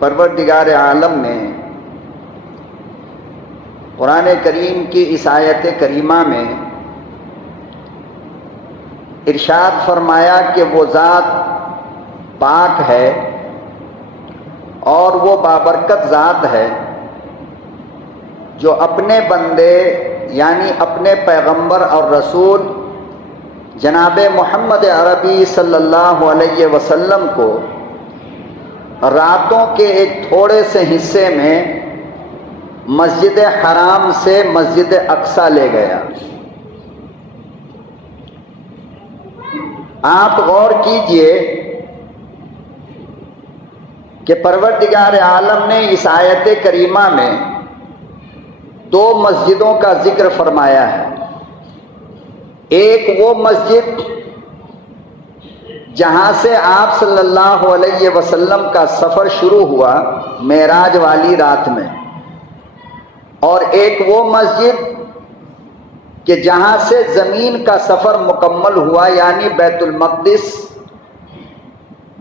پروردگار عالم نے قرآن کریم کی اس آیت کریمہ میں ارشاد فرمایا کہ وہ ذات پاک ہے اور وہ بابرکت ذات ہے جو اپنے بندے یعنی اپنے پیغمبر اور رسول جناب محمد عربی صلی اللہ علیہ وسلم کو راتوں کے ایک تھوڑے سے حصے میں مسجد حرام سے مسجد اقصی لے گیا۔ آپ غور کیجئے کہ پروردگار عالم نے اس آیت کریمہ میں دو مسجدوں کا ذکر فرمایا ہے۔ ایک وہ مسجد جہاں سے آپ صلی اللہ علیہ وسلم کا سفر شروع ہوا معراج والی رات میں، اور ایک وہ مسجد کہ جہاں سے زمین کا سفر مکمل ہوا یعنی بیت المقدس،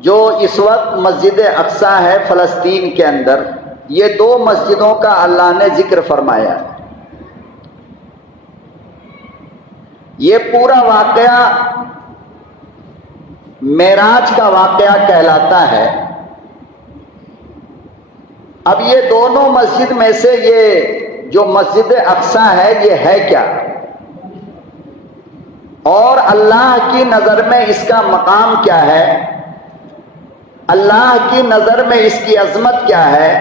جو اس وقت مسجد اقصی ہے فلسطین کے اندر۔ یہ دو مسجدوں کا اللہ نے ذکر فرمایا ہے۔ یہ پورا واقعہ معراج کا واقعہ کہلاتا ہے۔ اب یہ دونوں مسجد میں سے یہ جو مسجد اقصی ہے یہ ہے کیا، اور اللہ کی نظر میں اس کا مقام کیا ہے، اللہ کی نظر میں اس کی عظمت کیا ہے،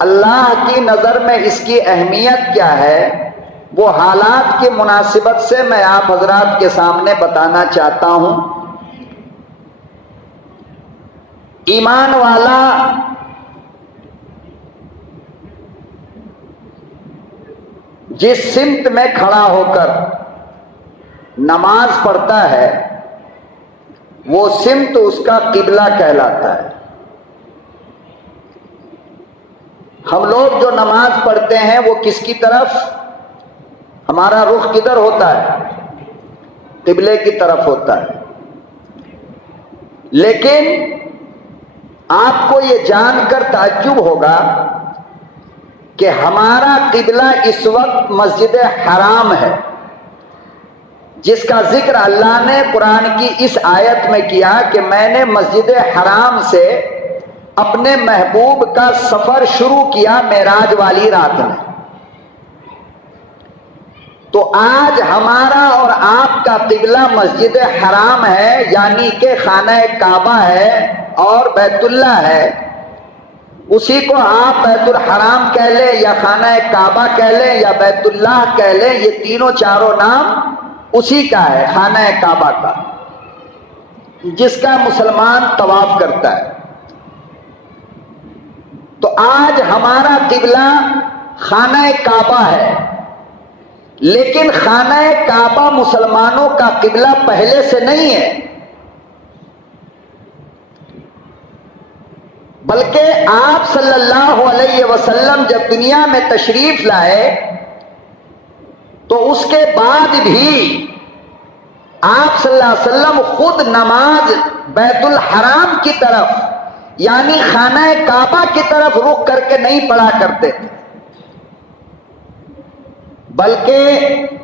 اللہ کی نظر میں اس کی اہمیت کیا ہے، وہ حالات کی مناسبت سے میں آپ حضرات کے سامنے بتانا چاہتا ہوں۔ ایمان والا جس سمت میں کھڑا ہو کر نماز پڑھتا ہے وہ سمت اس کا قبلہ کہلاتا ہے۔ ہم لوگ جو نماز پڑھتے ہیں وہ کس کی طرف، ہمارا رخ کدھر ہوتا ہے، قبلے کی طرف ہوتا ہے۔ لیکن آپ کو یہ جان کر تعجب ہوگا کہ ہمارا قبلہ اس وقت مسجد حرام ہے، جس کا ذکر اللہ نے قرآن کی اس آیت میں کیا کہ میں نے مسجد حرام سے اپنے محبوب کا سفر شروع کیا معراج والی رات میں۔ تو آج ہمارا اور آپ کا قبلہ مسجد حرام ہے، یعنی کہ خانہ کعبہ ہے اور بیت اللہ ہے۔ اسی کو آپ بیت الحرام کہہ لیں یا خانہ کعبہ کہہ لیں یا بیت اللہ کہہ لیں، یہ تینوں چاروں نام اسی کا ہے، خانہ کعبہ کا، جس کا مسلمان طواف کرتا ہے۔ تو آج ہمارا قبلہ خانہ کعبہ ہے، لیکن خانہ کعبہ مسلمانوں کا قبلہ پہلے سے نہیں ہے، بلکہ آپ صلی اللہ علیہ وسلم جب دنیا میں تشریف لائے تو اس کے بعد بھی آپ صلی اللہ علیہ وسلم خود نماز بیت الحرام کی طرف یعنی خانہ کعبہ کی طرف رخ کر کے نہیں پڑھا کرتے تھے، بلکہ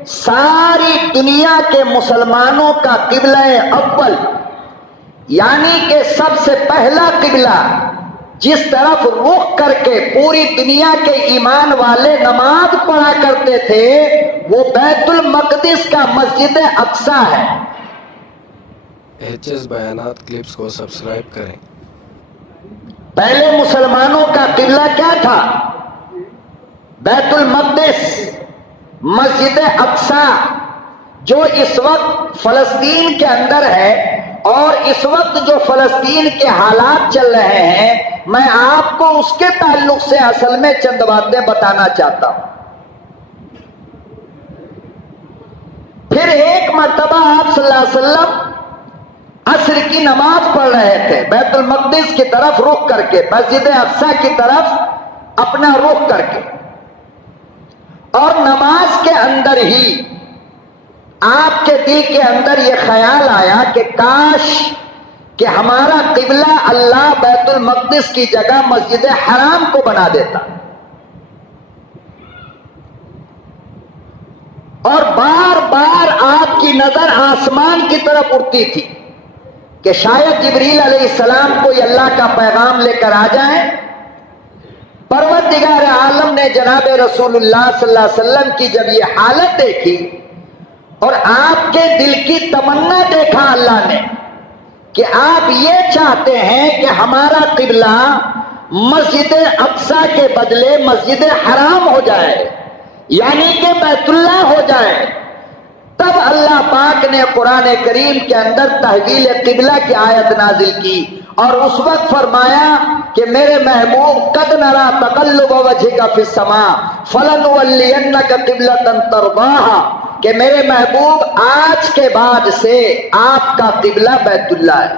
ساری دنیا کے مسلمانوں کا قبلہ اول یعنی کہ سب سے پہلا قبلہ جس طرف رخ کر کے پوری دنیا کے ایمان والے نماز پڑھا کرتے تھے وہ بیت المقدس کا مسجد اقصی ہے۔ ایچ ایس بیانات کلپس کو سبسکرائب کریں۔ پہلے مسلمانوں کا قبلہ کیا تھا؟ بیت المقدس، مسجد اقصی، جو اس وقت فلسطین کے اندر ہے۔ اور اس وقت جو فلسطین کے حالات چل رہے ہیں میں آپ کو اس کے تعلق سے اصل میں چند باتیں بتانا چاہتا ہوں۔ پھر ایک مرتبہ آپ صلی اللہ علیہ وسلم عصر کی نماز پڑھ رہے تھے بیت المقدس کی طرف رخ کر کے، مسجد اقصی کی طرف اپنا رخ کر کے، اور نماز کے اندر ہی آپ کے دل کے اندر یہ خیال آیا کہ کاش کہ ہمارا قبلہ اللہ بیت المقدس کی جگہ مسجد حرام کو بنا دیتا، اور بار بار آپ کی نظر آسمان کی طرف اٹھتی تھی کہ شاید جبریل علیہ السلام کوئی اللہ کا پیغام لے کر آ جائیں۔ پروردگار عالم نے جناب رسول اللہ صلی اللہ علیہ وسلم کی جب یہ حالت دیکھی اور آپ کے دل کی تمنا دیکھا اللہ نے کہ آپ یہ چاہتے ہیں کہ ہمارا قبلہ مسجد اقصی کے بدلے مسجد حرام ہو جائے، یعنی کہ بیت اللہ ہو جائے، تب اللہ پاک نے قرآن کریم کے اندر تحویل قبلہ کی آیت نازل کی، اور اس وقت فرمایا کہ میرے محبوب قد نرا تقلب وجهک فی السماء فلنولینک قبلۃ ترضاها، کہ میرے محبوب آج کے بعد سے آپ کا قبلہ بیت اللہ ہے،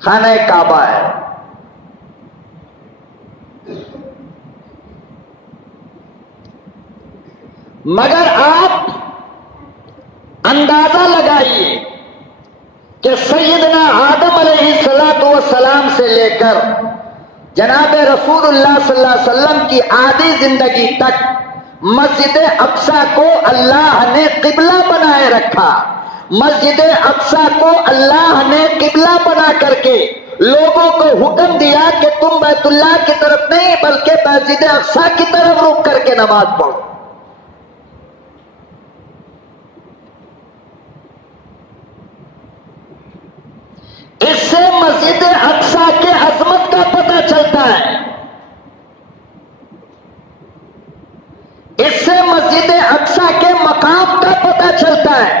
خانہ کعبہ ہے۔ مگر آپ اندازہ لگائیے کہ سیدنا آدم علیہ السلام سے لے کر جناب رسول اللہ صلی اللہ علیہ وسلم کی آدھی زندگی تک مسجد اقصی کو اللہ نے قبلہ بنائے رکھا۔ مسجد اقصی کو اللہ نے قبلہ بنا کر کے لوگوں کو حکم دیا کہ تم بیت اللہ کی طرف نہیں بلکہ مسجد اقصی کی طرف رک کر کے نماز پڑھو۔ اس سے مسجد اقصی کے عظمت کا پتہ چلتا ہے، اس سے مسجد اقصی کے مقام کا پتہ چلتا ہے۔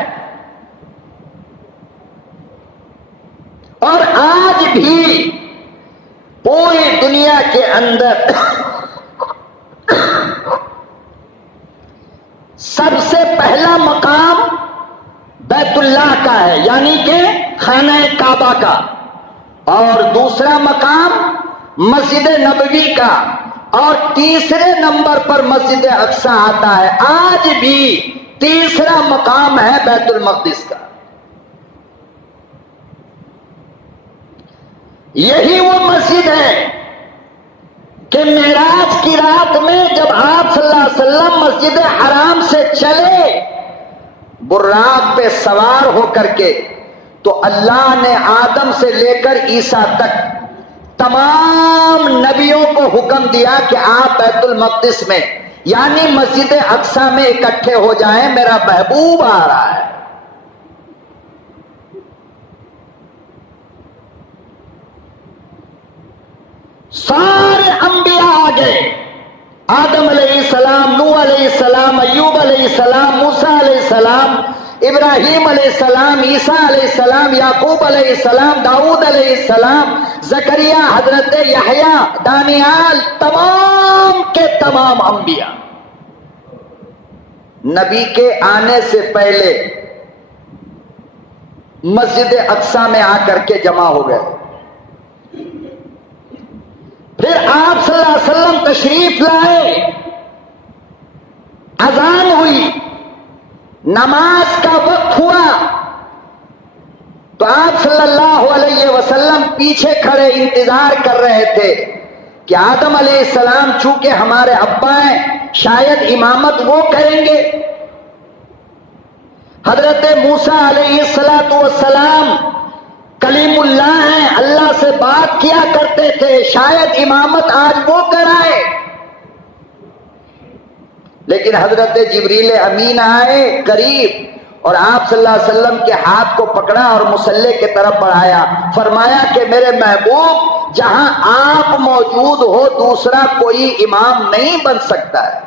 اور آج بھی پوری دنیا کے اندر سب سے پہلا مقام بیت اللہ کا ہے، یعنی کہ خانہ کعبہ کا، اور دوسرا مقام مسجد نبوی کا، اور تیسرے نمبر پر مسجد اقصی آتا ہے۔ آج بھی تیسرا مقام ہے بیت المقدس کا۔ یہی وہ مسجد ہے کہ معراج کی رات میں جب آپ صلی اللہ علیہ وسلم مسجد حرام سے چلے براق پہ سوار ہو کر کے، تو اللہ نے آدم سے لے کر عیسیٰ تک تمام نبیوں کو حکم دیا کہ آپ بیت المقدس میں یعنی مسجد اقصی میں اکٹھے ہو جائیں، میرا محبوب آ رہا ہے۔ سارے انبیاء آ گئے، آدم علیہ السلام، نوح علیہ السلام، ایوب علیہ السلام، موسیٰ علیہ السلام، ابراہیم علیہ السلام، عیسیٰ علیہ السلام، یعقوب علیہ السلام، داؤد علیہ السلام، زکریا، حضرت یحییٰ، دانیال، تمام کے تمام انبیاء نبی کے آنے سے پہلے مسجد اقصی میں آ کر کے جمع ہو گئے۔ پھر آپ صلی اللہ علیہ وسلم تشریف لائے، اذان ہوئی، نماز کا وقت ہوا، تو آپ صلی اللہ علیہ وسلم پیچھے کھڑے انتظار کر رہے تھے کہ آدم علیہ السلام چونکہ ہمارے ابا ہیں، شاید امامت وہ کریں گے۔ حضرت موسیٰ علیہ السلام کلیم اللہ ہیں، اللہ سے بات کیا کرتے تھے، شاید امامت آج وہ کرائے۔ لیکن حضرت جبریل امین آئے قریب اور آپ صلی اللہ علیہ وسلم کے ہاتھ کو پکڑا اور مصلی کی طرف بڑھایا، فرمایا کہ میرے محبوب جہاں آپ موجود ہو دوسرا کوئی امام نہیں بن سکتا ہے۔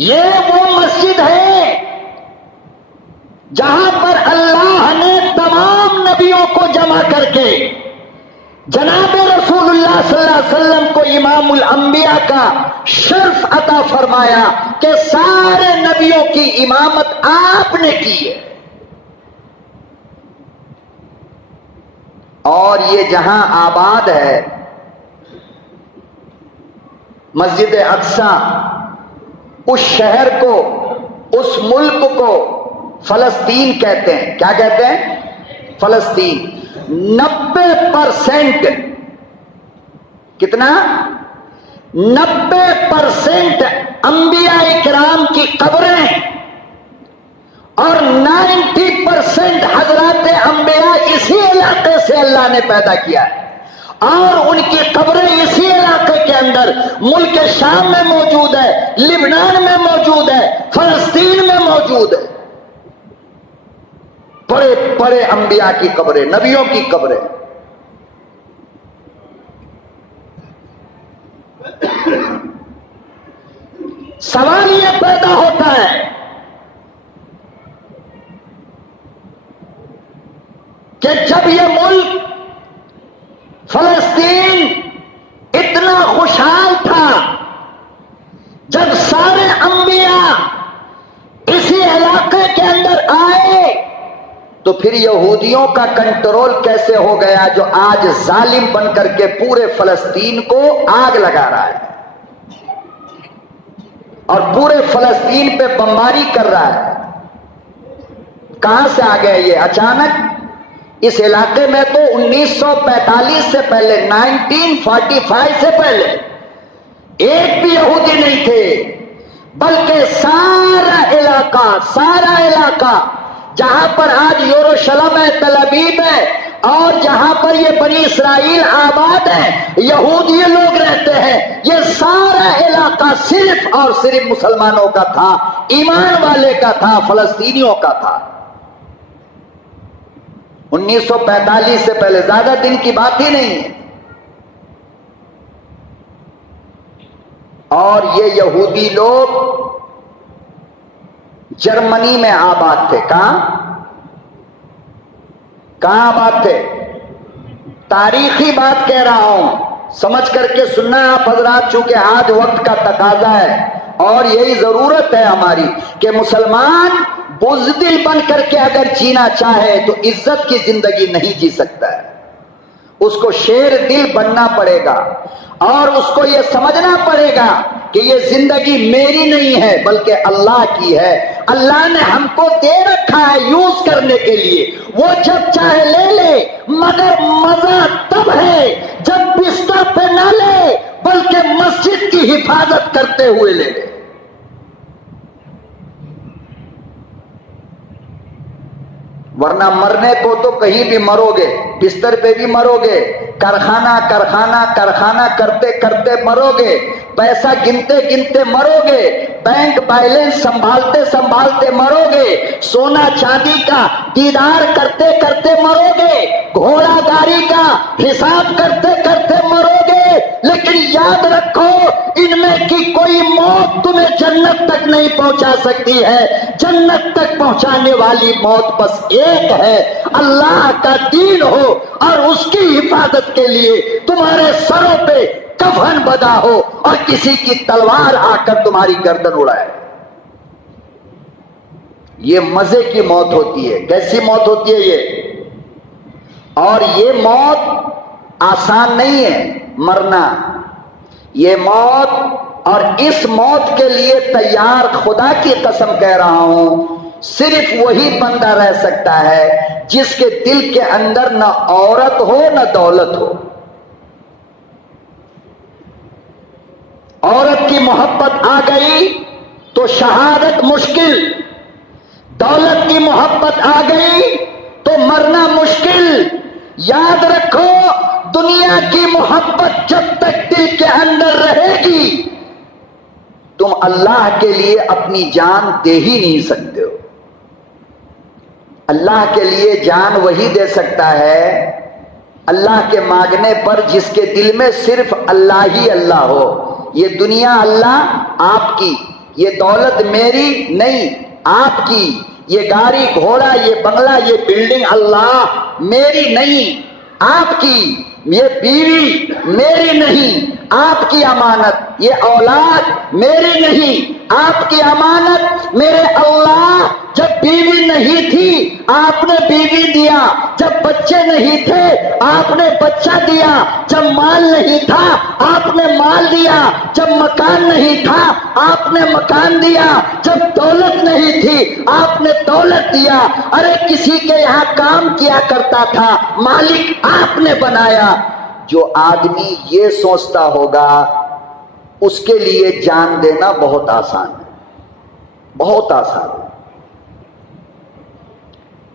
یہ وہ مسجد ہے جہاں پر اللہ نے تمام نبیوں کو جمع کر کے جناب رسول اللہ صلی اللہ علیہ وسلم کو امام الانبیاء کا شرف عطا فرمایا کہ سارے نبیوں کی امامت آپ نے کی ہے۔ اور یہ جہاں آباد ہے، مسجد اقصی، اس شہر کو، اس ملک کو فلسطین کہتے ہیں. کیا کہتے ہیں؟ فلسطین. 90% کتنا؟ 90% انبیاء اکرام کی قبریں اور 90% حضرات انبیاء اسی علاقے سے اللہ نے پیدا کیا ہے، اور ان کی قبریں اسی علاقے کے اندر ملک شام میں موجود ہے، لبنان میں موجود ہے، فلسطین میں موجود ہے. بڑے بڑے انبیاء کی قبریں، نبیوں کی قبریں. سوال یہ پیدا ہوتا ہے کہ جب یہ ملک فلسطین اتنا خوشحال تھا، جب سارے انبیاء اسی علاقے کے اندر آئے، تو پھر یہودیوں کا کنٹرول کیسے ہو گیا جو آج ظالم بن کر کے پورے فلسطین کو آگ لگا رہا ہے اور پورے فلسطین پہ بمباری کر رہا ہے؟ کہاں سے آ گئے یہ اچانک؟ اس علاقے میں تو 1945 سے پہلے، 1945 سے پہلے ایک بھی یہودی نہیں تھے، بلکہ سارا علاقہ جہاں پر آج یروشلم ہے، تل ابیب ہے، اور جہاں پر یہ بنی اسرائیل آباد ہے، یہودی لوگ رہتے ہیں، یہ سارا علاقہ صرف اور صرف مسلمانوں کا تھا، ایمان والے کا تھا، فلسطینیوں کا تھا. 1945 سے پہلے، زیادہ دن کی بات ہی نہیں ہے. اور یہ یہودی لوگ جرمنی میں آباد تھے. کہاں آباد تھے؟ تاریخی بات کہہ رہا ہوں، سمجھ کر کے سننا آپ حضرات، چونکہ آج وقت کا تقاضا ہے اور یہی ضرورت ہے ہماری کہ مسلمان بزدل بن کر کے اگر جینا چاہے تو عزت کی زندگی نہیں جی سکتا ہے. اس کو شیر دل بننا پڑے گا اور اس کو یہ سمجھنا پڑے گا کہ یہ زندگی میری نہیں ہے بلکہ اللہ کی ہے. اللہ نے ہم کو دے رکھا ہے یوز کرنے کے لیے، وہ جب چاہے لے لے، مگر مزہ تب ہے جب بستر پہ نہ لے بلکہ مسجد کی حفاظت کرتے ہوئے لے لے. ورنہ مرنے کو تو کہیں بھی مرو گے، بستر پہ بھی مرو گے، کارخانہ کرتے کرتے مرو گے، پیسہ گنتے گنتے مرو گے، بینک بیلنس سنبھالتے مرو گے، سونا چاندی کا دیدار کرتے کرتے مرو گے، گھوڑا گاڑی کا حساب کرتے کرتے مرو گے. لیکن یاد رکھو ان میں کی کوئی موت تمہیں جنت تک نہیں پہنچا سکتی ہے. جنت تک پہنچانے والی موت بس ایک ہے، اللہ کا دین ہو اور اس کی حفاظت کے لیے تمہارے سروں پہ کفن بدا ہو اور کسی کی تلوار آ کر تمہاری گردن اڑائے. یہ مزے کی موت ہوتی ہے. کیسی موت ہوتی ہے یہ؟ اور یہ موت آسان نہیں ہے مرنا. یہ موت، اور اس موت کے لیے تیار، خدا کی قسم کہہ رہا ہوں، صرف وہی بندہ رہ سکتا ہے جس کے دل کے اندر نہ عورت ہو نہ دولت ہو. عورت کی محبت آ گئی تو شہادت مشکل، دولت کی محبت آ گئی تو مرنا مشکل. یاد رکھو دنیا کی محبت جب تک دل کے اندر رہے گی تم اللہ کے لیے اپنی جان دے ہی نہیں سکتے ہو. اللہ کے لیے جان وہی دے سکتا ہے اللہ کے مانگنے پر جس کے دل میں صرف اللہ ہی اللہ ہو. یہ دنیا اللہ آپ کی، یہ دولت میری نہیں آپ کی، یہ گاڑی گھوڑا یہ بنگلہ یہ بلڈنگ اللہ میری نہیں آپ کی، یہ بیوی میری نہیں آپ کی امانت، یہ اولاد میری نہیں آپ کی امانت. میرے اللہ جب بیوی نہیں تھی آپ نے بیوی دیا، جب بچے نہیں تھے آپ نے بچہ دیا، جب مال نہیں تھا آپ نے مال دیا، جب مکان نہیں تھا آپ نے مکان دیا، جب دولت نہیں تھی آپ نے دولت دیا۔ ارے کسی کے یہاں کام کیا کرتا تھا، مالک آپ نے بنایا۔ جو آدمی یہ سوچتا ہوگا اس کے لیے جان دینا بہت آسان ہے، بہت آسان ہے۔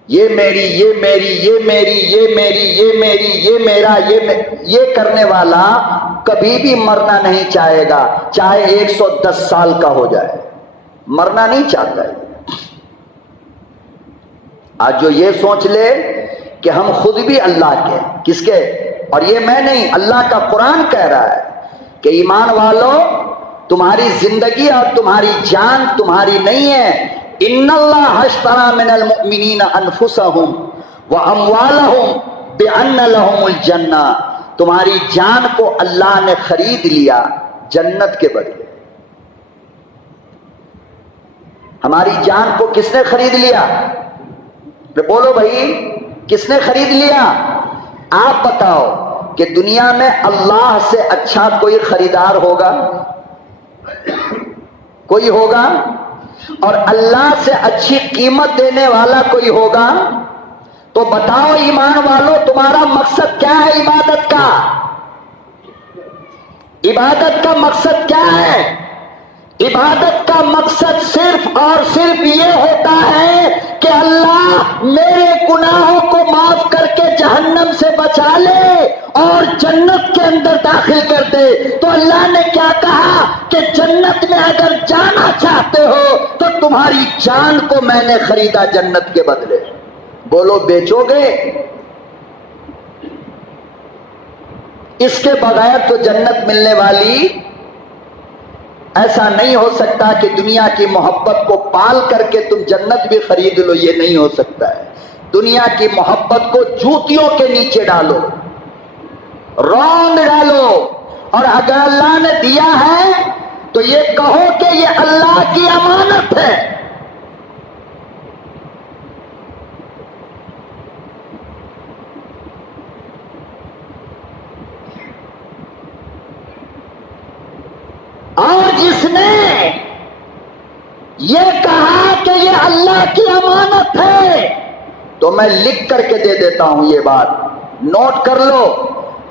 یہ میری، یہ میری، یہ میری، یہ میری، یہ میری، یہ میرا، یہ کرنے والا کبھی بھی مرنا نہیں چاہے گا، چاہے 110 سال کا ہو جائے، مرنا نہیں چاہتا ہے۔ آج جو یہ سوچ لے کہ ہم خود بھی اللہ کے، کس کے؟ اور یہ میں نہیں، اللہ کا قرآن کہہ رہا ہے کہ ایمان والو تمہاری زندگی اور تمہاری جان تمہاری نہیں ہے۔ ان اللہ اشتری من المؤمنین انفسهم واموالهم بان لهم الجنہ، تمہاری جان کو اللہ نے خرید لیا جنت کے بدلے۔ ہماری جان کو کس نے خرید لیا؟ بولو بھائی، کس نے خرید لیا؟ آپ بتاؤ کہ دنیا میں اللہ سے اچھا کوئی خریدار ہوگا؟ کوئی ہوگا؟ اور اللہ سے اچھی قیمت دینے والا کوئی ہوگا؟ تو بتاؤ ایمان والو، تمہارا مقصد کیا ہے عبادت کا؟ عبادت کا مقصد کیا ہے؟ عبادت کا مقصد صرف اور صرف یہ ہوتا ہے کہ اللہ میرے گناہوں کو معاف کر کے جہنم سے بچا لے اور جنت کے اندر داخل کر دے۔ تو اللہ نے کیا کہا کہ جنت میں اگر جانا چاہتے ہو تو تمہاری جان کو میں نے خریدا جنت کے بدلے۔ بولو بیچو گے؟ اس کے بغیر تو جنت ملنے والی، ایسا نہیں ہو سکتا کہ دنیا کی محبت کو پال کر کے تم جنت بھی خرید لو، یہ نہیں ہو سکتا ہے۔ دنیا کی محبت کو جوتیوں کے نیچے ڈالو، رون ڈالو، اور اگر اللہ نے دیا ہے تو یہ کہو کہ یہ اللہ کی امانت ہے۔ اور جس نے یہ کہا کہ یہ اللہ کی امانت ہے، تو میں لکھ کر کے دے دیتا ہوں یہ بات، نوٹ کر لو۔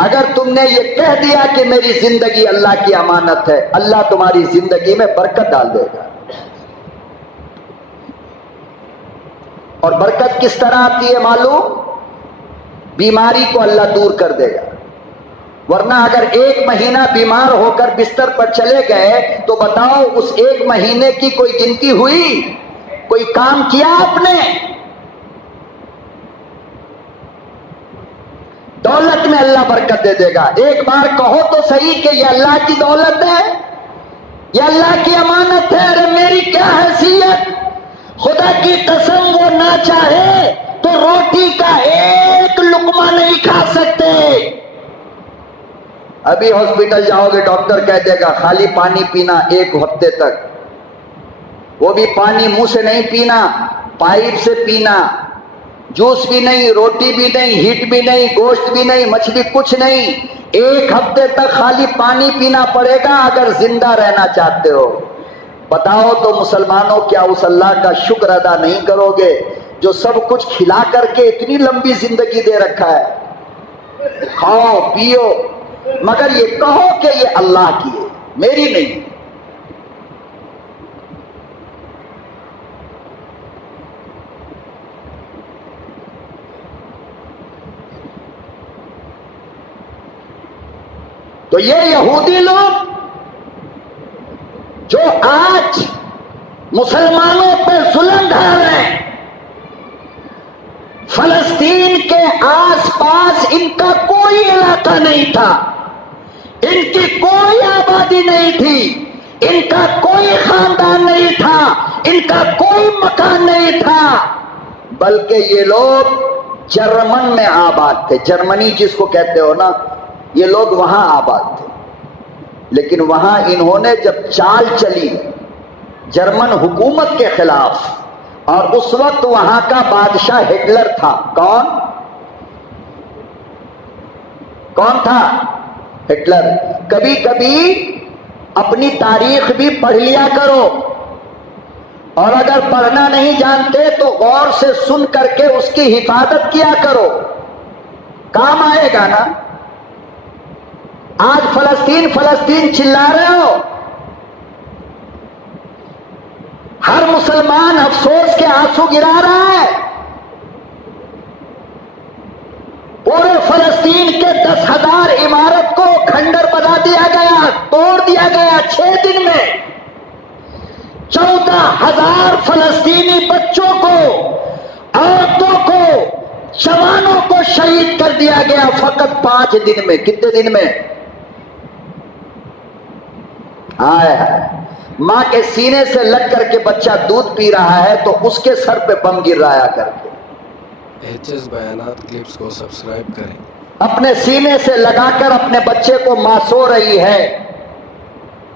اگر تم نے یہ کہہ دیا کہ میری زندگی اللہ کی امانت ہے، اللہ تمہاری زندگی میں برکت ڈال دے گا۔ اور برکت کس طرح آتی ہے معلوم؟ بیماری کو اللہ دور کر دے گا۔ ورنہ اگر 1 مہینہ بیمار ہو کر بستر پر چلے گئے تو بتاؤ اس 1 مہینے کی کوئی گنتی ہوئی؟ کوئی کام کیا آپ نے؟ دولت میں اللہ برکت دے دے گا۔ ایک بار کہو تو صحیح کہ یہ اللہ کی دولت ہے، یہ اللہ کی امانت ہے۔ ارے میری کیا حیثیت، خدا کی قسم وہ نہ چاہے تو روٹی کا ایک لقمہ نہیں کھا سکتے۔ ابھی ہاسپٹل جاؤ گے ڈاکٹر کہہ دے گا خالی پانی پینا 1 ہفتے تک، وہ بھی پانی منہ سے نہیں پینا، پائپ سے پینا، جوس بھی نہیں، روٹی بھی نہیں، ہیٹ بھی نہیں، گوشت بھی نہیں، مچھلی کچھ نہیں، 1 ہفتے تک خالی پانی پینا پڑے گا اگر زندہ رہنا چاہتے ہو۔ بتاؤ تو مسلمانوں کیا اس اللہ کا شکر ادا نہیں کرو گے جو سب کچھ کھلا کر کے اتنی لمبی زندگی دے رکھا ہے؟ کھاؤ پیو، مگر یہ کہو کہ یہ اللہ کی ہے، میری نہیں۔ تو یہ یہودی لوگ جو آج مسلمانوں پہ ظلم ڈھا رہے ہیں، فلسطین کے آس پاس ان کا کوئی علاقہ نہیں تھا، ان کی کوئی آبادی نہیں تھی، ان کا کوئی خاندان نہیں تھا، ان کا کوئی مکان نہیں تھا، بلکہ یہ لوگ جرمن میں آباد تھے۔ جرمنی جس کو کہتے ہو نا، یہ لوگ وہاں آباد تھے۔ لیکن وہاں انہوں نے جب چال چلی جرمن حکومت کے خلاف، اور اس وقت وہاں کا بادشاہ ہٹلر تھا. کون تھا؟ ہٹلر. کبھی کبھی اپنی تاریخ بھی پڑھ لیا کرو، اور اگر پڑھنا نہیں جانتے تو غور سے سن کر کے اس کی حفاظت کیا کرو، کام آئے گا نا. آج فلسطین فلسطین چلا رہے ہو، ہر مسلمان افسوس کے آنسو گرا رہا ہے. پورے فلسطین کے 10,000 عمارت کو کھنڈر بنا دیا گیا، توڑ دیا گیا 6 دن میں. 14,000 فلسطینی بچوں کو، عورتوں کو، جوانوں کو شہید کر دیا گیا فقط 5 دن میں. کتنے دن میں؟ ماں کے سینے سے لگ کر کے بچہ دودھ پی رہا ہے تو اس کے سر پہ بم گر رہا ہے کر کے. HS بیانات کلپس کو سبسکرائب کریں. اپنے سینے سے لگا کر اپنے بچے کو ماں سو رہی ہے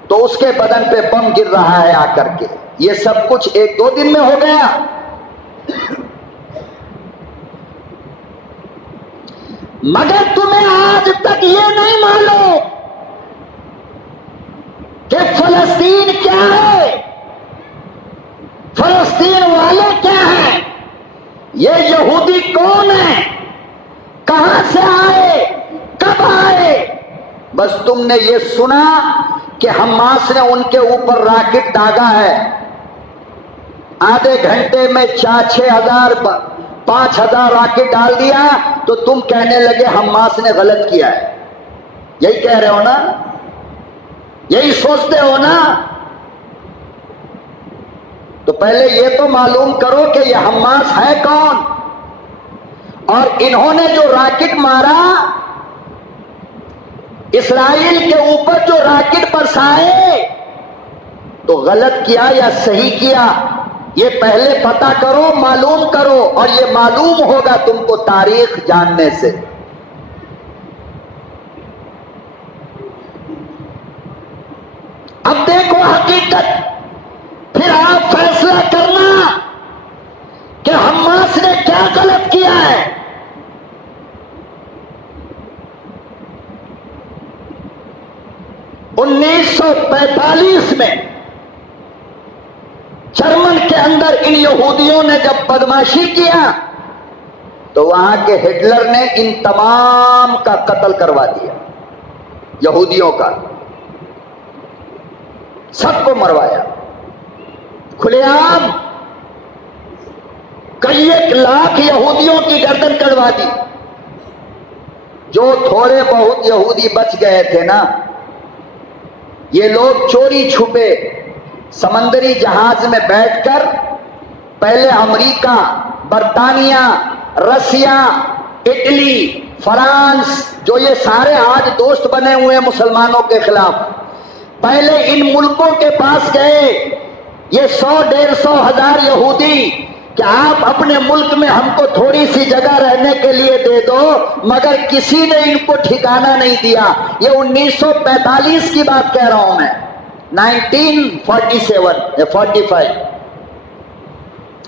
تو اس کے بدن پہ بم گر رہا ہے آ کر کے. یہ سب کچھ 1-2 دن میں ہو گیا. مگر تمہیں آج تک یہ نہیں معلوم کہ فلسطین کیا ہے، فلسطین والے کیا ہیں، یہ یہودی کون ہیں، کہاں سے آئے، کب آئے. بس تم نے یہ سنا کہ حماس نے ان کے اوپر راکٹ داغا ہے، آدھے گھنٹے میں 4-6 ہزار 5,000 راکٹ ڈال دیا تو تم کہنے لگے حماس نے غلط کیا ہے. یہی کہہ رہے ہو نا، یہی سوچتے ہو نا. تو پہلے یہ تو معلوم کرو کہ یہ حماس ہے کون، اور انہوں نے جو راکٹ مارا، اسرائیل کے اوپر جو راکٹ برسائے، تو غلط کیا یا صحیح کیا، یہ پہلے پتہ کرو، معلوم کرو. اور یہ معلوم ہوگا تم کو تاریخ جاننے سے. اب دیکھو حقیقت، پھر آپ فیصلہ کرنا کہ حماس نے کیا غلط کیا ہے. (1945) میں جرمن کے اندر ان یہودیوں نے جب بدماشی کیا تو وہاں کے ہٹلر نے ان تمام کا قتل کروا دیا، یہودیوں کا سب کو مروایا کھلے عام. کئی 1 لاکھ یہودیوں کی گردن کڑوا دی. جو تھوڑے بہت یہودی بچ گئے تھے نا، یہ لوگ چوری چھپے سمندری جہاز میں بیٹھ کر پہلے امریکہ، برطانیہ، رسیا، اٹلی، فرانس، جو یہ سارے آج دوست بنے ہوئے ہیں مسلمانوں کے خلاف، پہلے ان ملکوں کے پاس گئے، یہ 100-150 ہزار یہودی، کہ آپ اپنے ملک میں ہم کو تھوڑی سی جگہ رہنے کے لیے دے دو، مگر کسی نے ان کو ٹھکانہ نہیں دیا. یہ 1945 کی بات کہہ رہا ہوں میں، 1947 یا 45،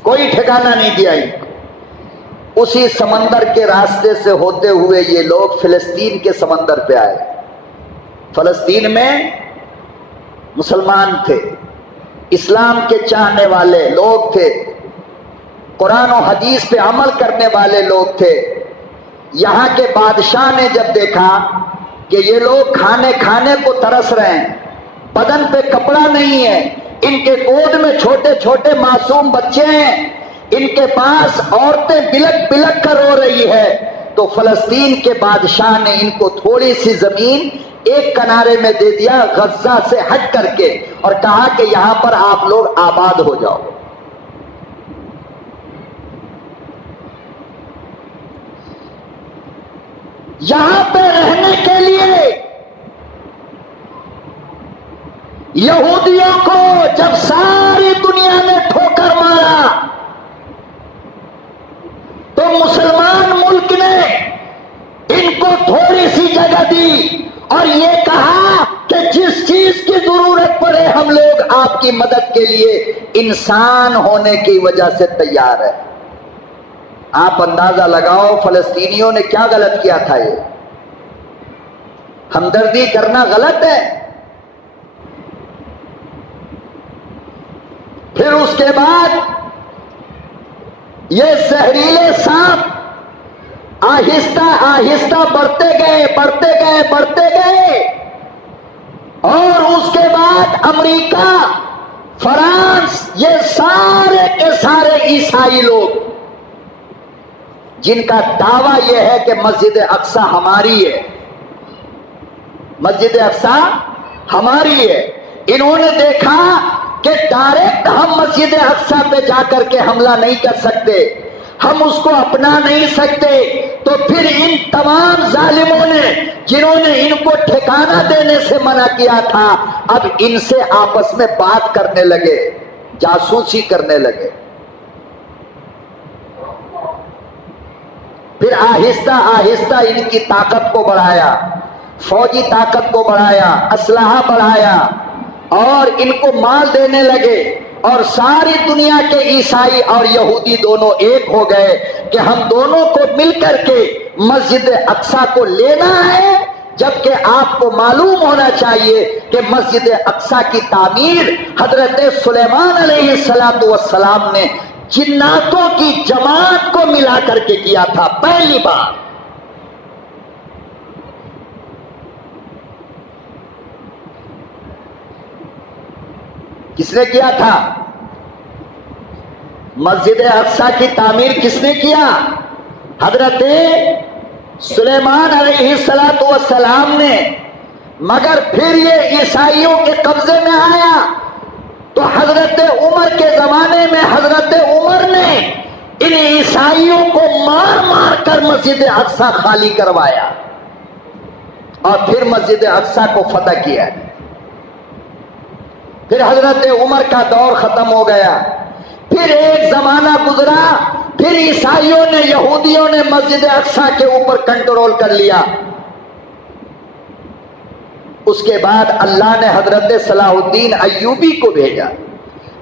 کوئی ٹھکانہ نہیں دیا ان کو. اسی سمندر کے راستے سے ہوتے ہوئے یہ لوگ فلسطین کے سمندر پہ آئے. فلسطین میں مسلمان تھے، اسلام کے چاہنے والے لوگ تھے، قرآن و حدیث پہ عمل کرنے والے لوگ تھے. یہاں کے بادشاہ نے جب دیکھا کہ یہ لوگ کھانے کو ترس رہے ہیں، بدن پہ کپڑا نہیں ہے، ان کے گود میں چھوٹے چھوٹے معصوم بچے ہیں، ان کے پاس عورتیں بلک بلک کر رو رہی ہے، تو فلسطین کے بادشاہ نے ان کو تھوڑی سی زمین ایک کنارے میں دے دیا غزہ سے ہٹ کر کے، اور کہا کہ یہاں پر آپ لوگ آباد ہو جاؤ. یہاں پہ رہنے کے لیے یہودیوں کو جب ساری دنیا نے ٹھوکر مارا تو مسلمان ملک نے ان کو تھوڑی سی جگہ دی اور یہ کہا کہ جس چیز کی ضرورت پڑے ہم لوگ آپ کی مدد کے لیے انسان ہونے کی وجہ سے تیار ہے. آپ اندازہ لگاؤ فلسطینیوں نے کیا غلط کیا تھا. یہ ہمدردی کرنا غلط ہے. پھر اس کے بعد یہ زہریلے سانپ آہستہ آہستہ بڑھتے گئے اور اس کے بعد امریکہ، فرانس، یہ سارے کے سارے عیسائی لوگ جن کا دعویٰ یہ ہے کہ مسجد اقصی ہماری ہے، مسجد اقصی ہماری ہے، انہوں نے دیکھا کہ ڈائریکٹ ہم مسجد اقصی پہ جا کر کے حملہ نہیں کر سکتے، ہم اس کو اپنا نہیں سکتے، تو پھر ان تمام ظالموں نے جنہوں نے ان کو ٹھکانہ دینے سے منع کیا تھا اب ان سے آپس میں بات کرنے لگے، جاسوسی کرنے لگے. پھر آہستہ آہستہ ان کی طاقت کو بڑھایا، فوجی طاقت کو بڑھایا، اسلحہ بڑھایا اور ان کو مال دینے لگے، اور ساری دنیا کے عیسائی اور یہودی دونوں ایک ہو گئے کہ ہم دونوں کو مل کر کے مسجد اقصی کو لینا ہے. جبکہ آپ کو معلوم ہونا چاہیے کہ مسجد اقصی کی تعمیر حضرت سلیمان علیہ السلام نے جناتوں کی جماعت کو ملا کر کے کیا تھا پہلی بار. کس نے کیا تھا؟ مسجد اقصی کی تعمیر کس نے کیا؟ حضرت سلیمان علیہ السلام نے. مگر پھر یہ عیسائیوں کے قبضے میں آیا تو حضرت عمر کے زمانے میں حضرت عمر نے ان عیسائیوں کو مار مار کر مسجد اقصی خالی کروایا اور پھر مسجد اقصی کو فتح کیا. پھر حضرت عمر کا دور ختم ہو گیا، پھر ایک زمانہ گزرا، پھر عیسائیوں نے، یہودیوں نے مسجد اقصی کے اوپر کنٹرول کر لیا. اس کے بعد اللہ نے حضرت صلاح الدین ایوبی کو بھیجا.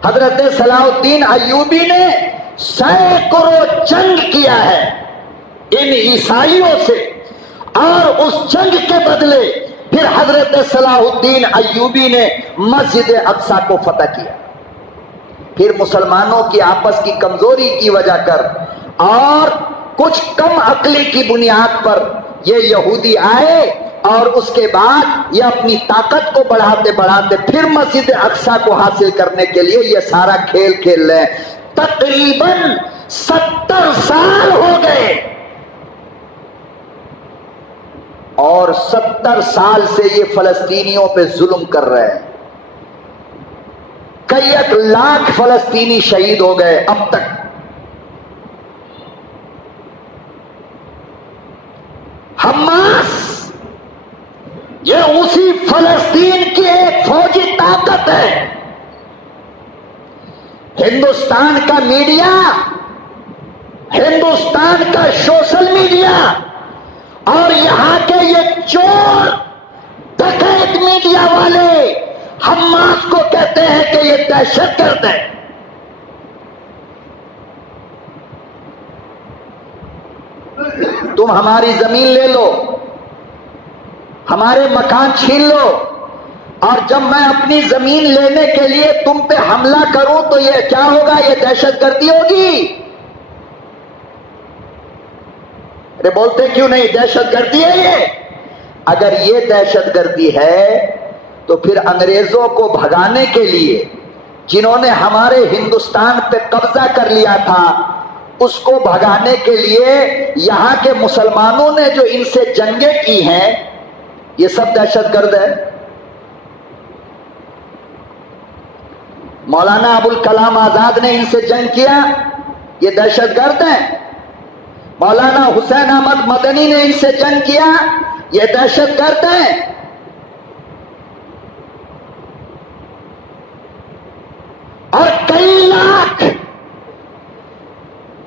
حضرت صلاح الدین ایوبی نے سینکڑوں جنگ کیا ہے ان عیسائیوں سے، اور اس جنگ کے بدلے پھر حضرت صلاح الدین ایوبی نے مسجد اقصی کو فتح کیا. پھر مسلمانوں کی آپس کی کمزوری کی وجہ کر اور کچھ کم عقلی کی بنیاد پر یہ یہودی آئے، اور اس کے بعد یہ اپنی طاقت کو بڑھاتے بڑھاتے پھر مسجد اقصی کو حاصل کرنے کے لیے یہ سارا کھیل کھیل رہے ہیں. تقریباً 70 سال ہو گئے اور 70 سال سے یہ فلسطینیوں پہ ظلم کر رہے ہیں. کئی 1 لاکھ فلسطینی شہید ہو گئے اب تک. حماس یہ اسی فلسطین کی ایک فوجی طاقت ہے. ہندوستان کا میڈیا، ہندوستان کا سوشل میڈیا اور یہاں کے یہ چور ڈکیت میڈیا والے حماس کو کہتے ہیں کہ یہ دہشت گرد ہے. تم ہماری زمین لے لو، ہمارے مکان چھین لو، اور جب میں اپنی زمین لینے کے لیے تم پہ حملہ کروں تو یہ کیا ہوگا؟ یہ دہشت گردی ہوگی. ارے بولتے کیوں نہیں؟ دہشت گردی ہے یہ. اگر یہ دہشت گردی ہے تو پھر انگریزوں کو بھگانے کے لیے جنہوں نے ہمارے ہندوستان پہ قبضہ کر لیا تھا اس کو بھگانے کے لیے یہاں کے مسلمانوں نے جو ان سے جنگیں کی ہیں یہ سب دہشت گرد ہے. مولانا ابوالکلام آزاد نے ان سے جنگ کیا، یہ دہشت گرد ہیں. مولانا حسین احمد مدنی نے ان سے جنگ کیا، یہ دہشت گرد ہیں. اور کئی لاکھ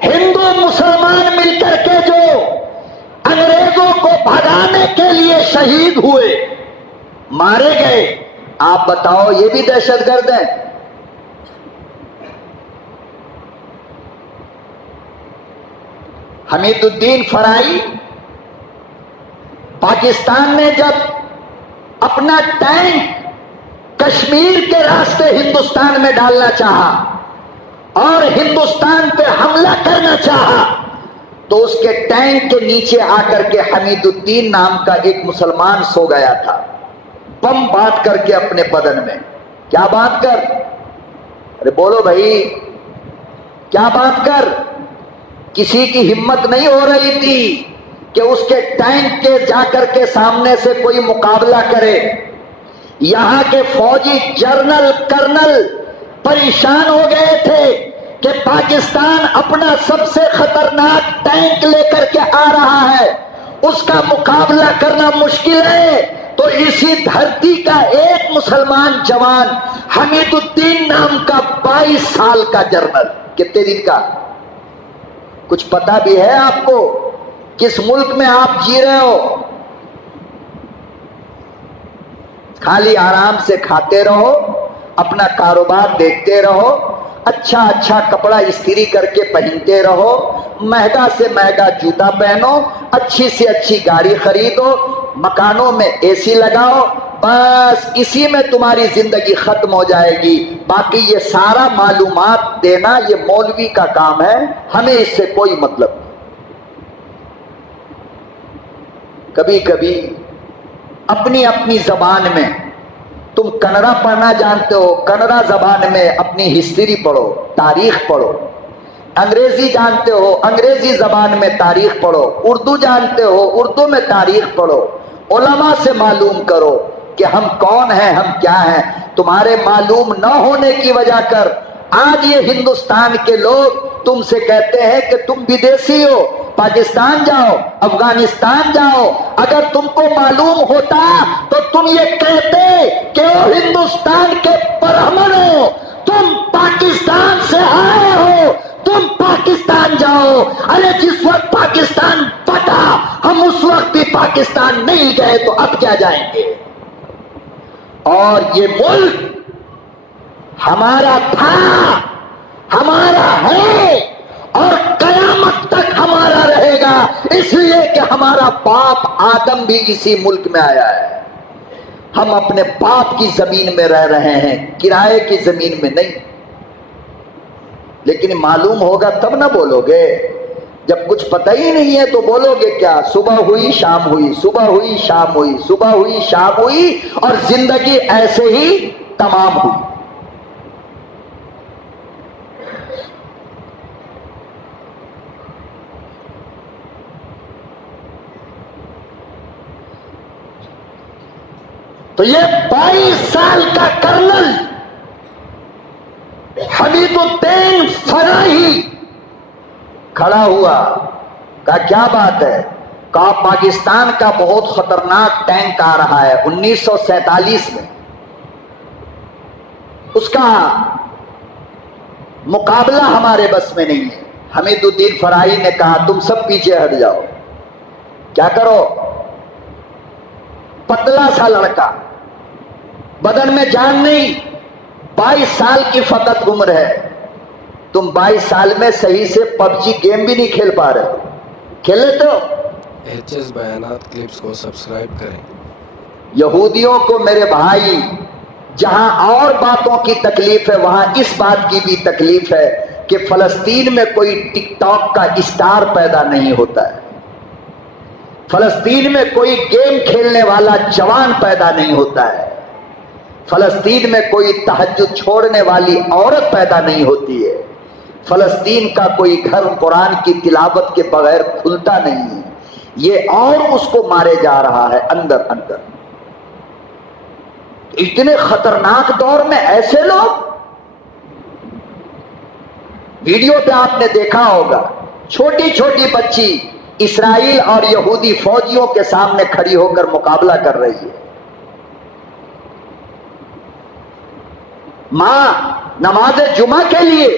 ہندو مسلمان مل کر کے جو انگریزوں کو بھگانے کے لیے شہید ہوئے مارے گئے. آپ بتاؤ یہ بھی دہشت گرد ہیں؟ حمید الدین فرائی پاکستان نے جب اپنا ٹینک کشمیر کے راستے ہندوستان میں ڈالنا چاہا اور ہندوستان پہ حملہ کرنا چاہا تو اس کے ٹینک کے نیچے آ کر کے حمید الدین نام کا ایک مسلمان سو گیا تھا، بم باندھ کر کے اپنے بدن میں. کیا باندھ کر؟ ارے بولو بھائی، کیا باندھ کر؟ کسی کی ہمت نہیں ہو رہی تھی کہ اس کے ٹینک کے جا کر کے سامنے سے کوئی مقابلہ کرے. یہاں کے فوجی جنرل کرنل پریشان ہو گئے تھے کہ پاکستان اپنا سب سے خطرناک ٹینک لے کر کے آ رہا ہے، اس کا مقابلہ کرنا مشکل ہے. تو اسی دھرتی کا ایک مسلمان جوان حمید الدین نام کا 22 سال کا جنرل، کتنے دن کا؟ کچھ پتا بھی ہے آپ کو کس ملک میں آپ جی رہے ہو؟ خالی آرام سے کھاتے رہو، اپنا کاروبار دیکھتے رہو، اچھا اچھا کپڑا استری کر کے پہنتے رہو، مہنگا سے مہنگا جوتا پہنو، اچھی سے اچھی گاڑی خریدو، مکانوں میں اے سی لگاؤ، بس اسی میں تمہاری زندگی ختم ہو جائے گی. باقی یہ سارا معلومات دینا یہ مولوی کا کام ہے، ہمیں اس سے کوئی مطلب نہیں. کبھی کبھی اپنی اپنی زبان میں، تم کنڑا پڑھنا جانتے ہو، کنڑا زبان میں اپنی ہسٹری پڑھو، تاریخ پڑھو. انگریزی جانتے ہو، انگریزی زبان میں تاریخ پڑھو. اردو جانتے ہو، اردو میں تاریخ پڑھو. علماء سے معلوم کرو کہ ہم کون ہیں، ہم کیا ہیں. تمہارے معلوم نہ ہونے کی وجہ کر آج یہ ہندوستان کے لوگ تم سے کہتے ہیں کہ تم بدیسی ہو، پاکستان جاؤ، افغانستان جاؤ. اگر تم کو معلوم ہوتا تو تم یہ کہتے کہ وہ ہندوستان کے برہمن ہو، تم پاکستان سے آئے ہو، تم پاکستان جاؤ. ارے جس وقت پاکستان پھٹا ہم اس وقت بھی پاکستان نہیں گئے تو اب کیا جائیں گے؟ اور یہ ملک ہمارا تھا، ہمارا ہے اور قیامت تک ہمارا رہے گا، اس لیے کہ ہمارا باپ آدم بھی اسی ملک میں آیا ہے. ہم اپنے باپ کی زمین میں رہ رہے ہیں، کرائے کی زمین میں نہیں. لیکن معلوم ہوگا تب نہ بولو گے. جب کچھ پتہ ہی نہیں ہے تو بولو گے کیا؟ صبح ہوئی شام ہوئی، صبح ہوئی شام ہوئی، صبح ہوئی شام ہوئی، اور زندگی ایسے ہی تمام ہوئی. تو یہ 22 سال کا کرنل حمید الدین فرائی کھڑا ہوا، کہا کیا بات ہے؟ کہا پاکستان کا بہت خطرناک ٹینک آ رہا ہے 1947 میں، اس کا مقابلہ ہمارے بس میں نہیں ہے. حمید الدین فرائی نے کہا تم سب پیچھے ہٹ جاؤ. کیا کرو؟ پتلا سا لڑکا، بدن میں جان نہیں، 22 سال کی فقط عمر ہے. تم 22 سال میں صحیح سے PUBG گیم بھی نہیں کھیل پا رہے. کھیل لیتے ہو؟ HS بیانات کلپس کو سبسکرائب کریں. یہودیوں کو میرے بھائی جہاں اور باتوں کی تکلیف ہے وہاں اس بات کی بھی تکلیف ہے کہ فلسطین میں کوئی ٹک ٹاک کا اسٹار پیدا نہیں ہوتا ہے، فلسطین میں کوئی گیم کھیلنے والا جوان پیدا نہیں ہوتا ہے، فلسطین میں کوئی تہجد چھوڑنے والی عورت پیدا نہیں ہوتی ہے، فلسطین کا کوئی گھر قرآن کی تلاوت کے بغیر کھلتا نہیں ہے. یہ اور اس کو مارے جا رہا ہے اندر اندر. اتنے خطرناک دور میں ایسے لوگ، ویڈیو پہ آپ نے دیکھا ہوگا چھوٹی چھوٹی بچی اسرائیل اور یہودی فوجیوں کے سامنے کھڑی ہو کر مقابلہ کر رہی ہے. ماں نماز جمعہ کے لیے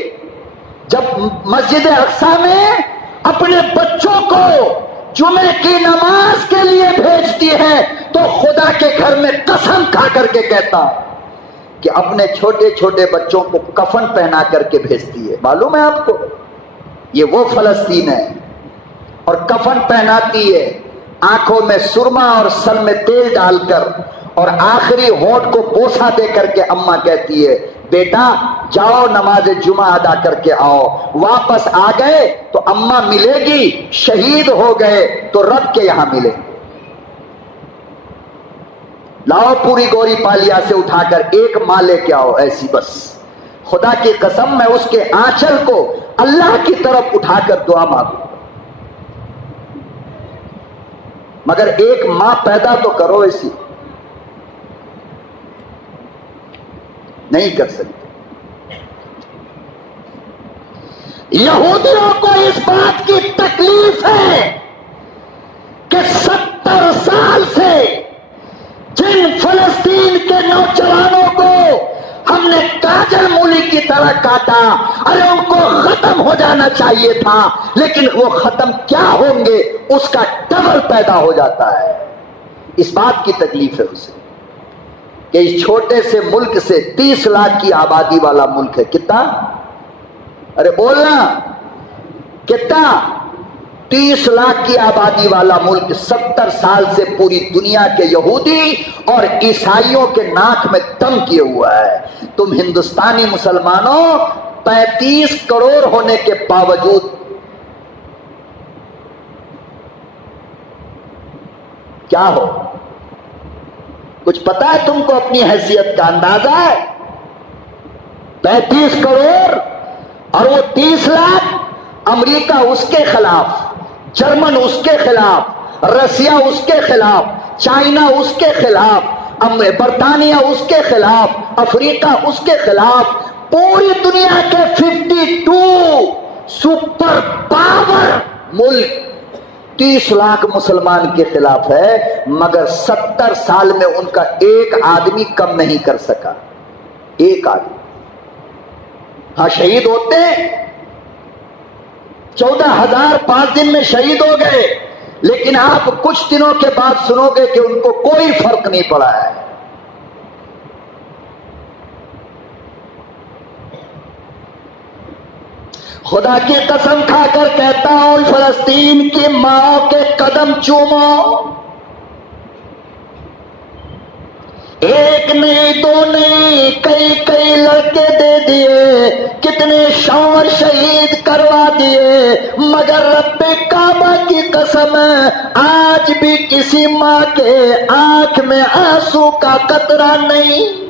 جب مسجد اقصی میں اپنے بچوں کو جمعے کی نماز کے لیے بھیجتی ہے تو خدا کے گھر میں قسم کھا کر کے کہتا ہوں کہ اپنے چھوٹے چھوٹے بچوں کو کفن پہنا کر کے بھیجتی ہے. معلوم ہے آپ کو؟ یہ وہ فلسطین ہے. اور کفن پہناتی ہے، آنکھوں میں سرما اور سر میں تیل ڈال کر، اور آخری ہونٹ کو بوسہ دے کر کے اماں کہتی ہے بیٹا جاؤ نماز جمعہ ادا کر کے آؤ. واپس آ گئے تو اماں ملے گی، شہید ہو گئے تو رب کے یہاں ملے. لاؤ پوری گوری پالیا سے اٹھا کر ایک ماں لے کے آؤ ایسی. بس خدا کی قسم میں اس کے آنچل کو اللہ کی طرف اٹھا کر دعا مانگوں، مگر ایک ماں پیدا تو کرو ایسی. نہیں کر سکتے. یہودیوں کو اس بات کی تکلیف ہے کہ 70 سال سے جن فلسطین کے نوجوانوں کو ہم نے کاجل مولی کی طرح کاٹا، ارے ان کو ختم ہو جانا چاہیے تھا، لیکن وہ ختم کیا ہوں گے اس کا ڈبل پیدا ہو جاتا ہے. اس بات کی تکلیف ہے اسے کہ اس چھوٹے سے ملک سے 30 لاکھ کی آبادی والا ملک ہے. کتنا؟ ارے بولنا کتنا؟ 30 لاکھ کی آبادی والا ملک 70 سال سے پوری دنیا کے یہودی اور عیسائیوں کے ناک میں دم کیے ہوا ہے. تم ہندوستانی مسلمانوں 35 کروڑ ہونے کے باوجود کیا ہو؟ کچھ پتا ہے تم کو اپنی حیثیت کا اندازہ ہے؟ 35 کروڑ اور وہ 30 لاکھ. امریکہ اس کے خلاف، جرمن اس کے خلاف، رشیا اس کے خلاف، چائنا اس کے خلاف، برطانیہ اس کے خلاف، افریقہ اس کے خلاف، پوری دنیا کے 52 سپر پاور ملک 30 لاکھ مسلمان کے خلاف ہے، مگر 70 سال میں ان کا ایک آدمی کم نہیں کر سکا. ایک آدمی. ہاں شہید ہوتے 14,000 5 دن میں شہید ہو گئے، لیکن آپ کچھ دنوں کے بعد سنو گے کہ ان کو کوئی فرق نہیں پڑا ہے. خدا کی قسم کھا کر کہتا ہوں فلسطین کی ماں کے قدم چومو. ایک نہیں دو نہیں کئی کئی لڑکے دے دیے، کتنے شوہر شہید کروا دیے، مگر رب کعبہ کی قسم آج بھی کسی ماں کے آنکھ میں آنسو کا قطرہ نہیں.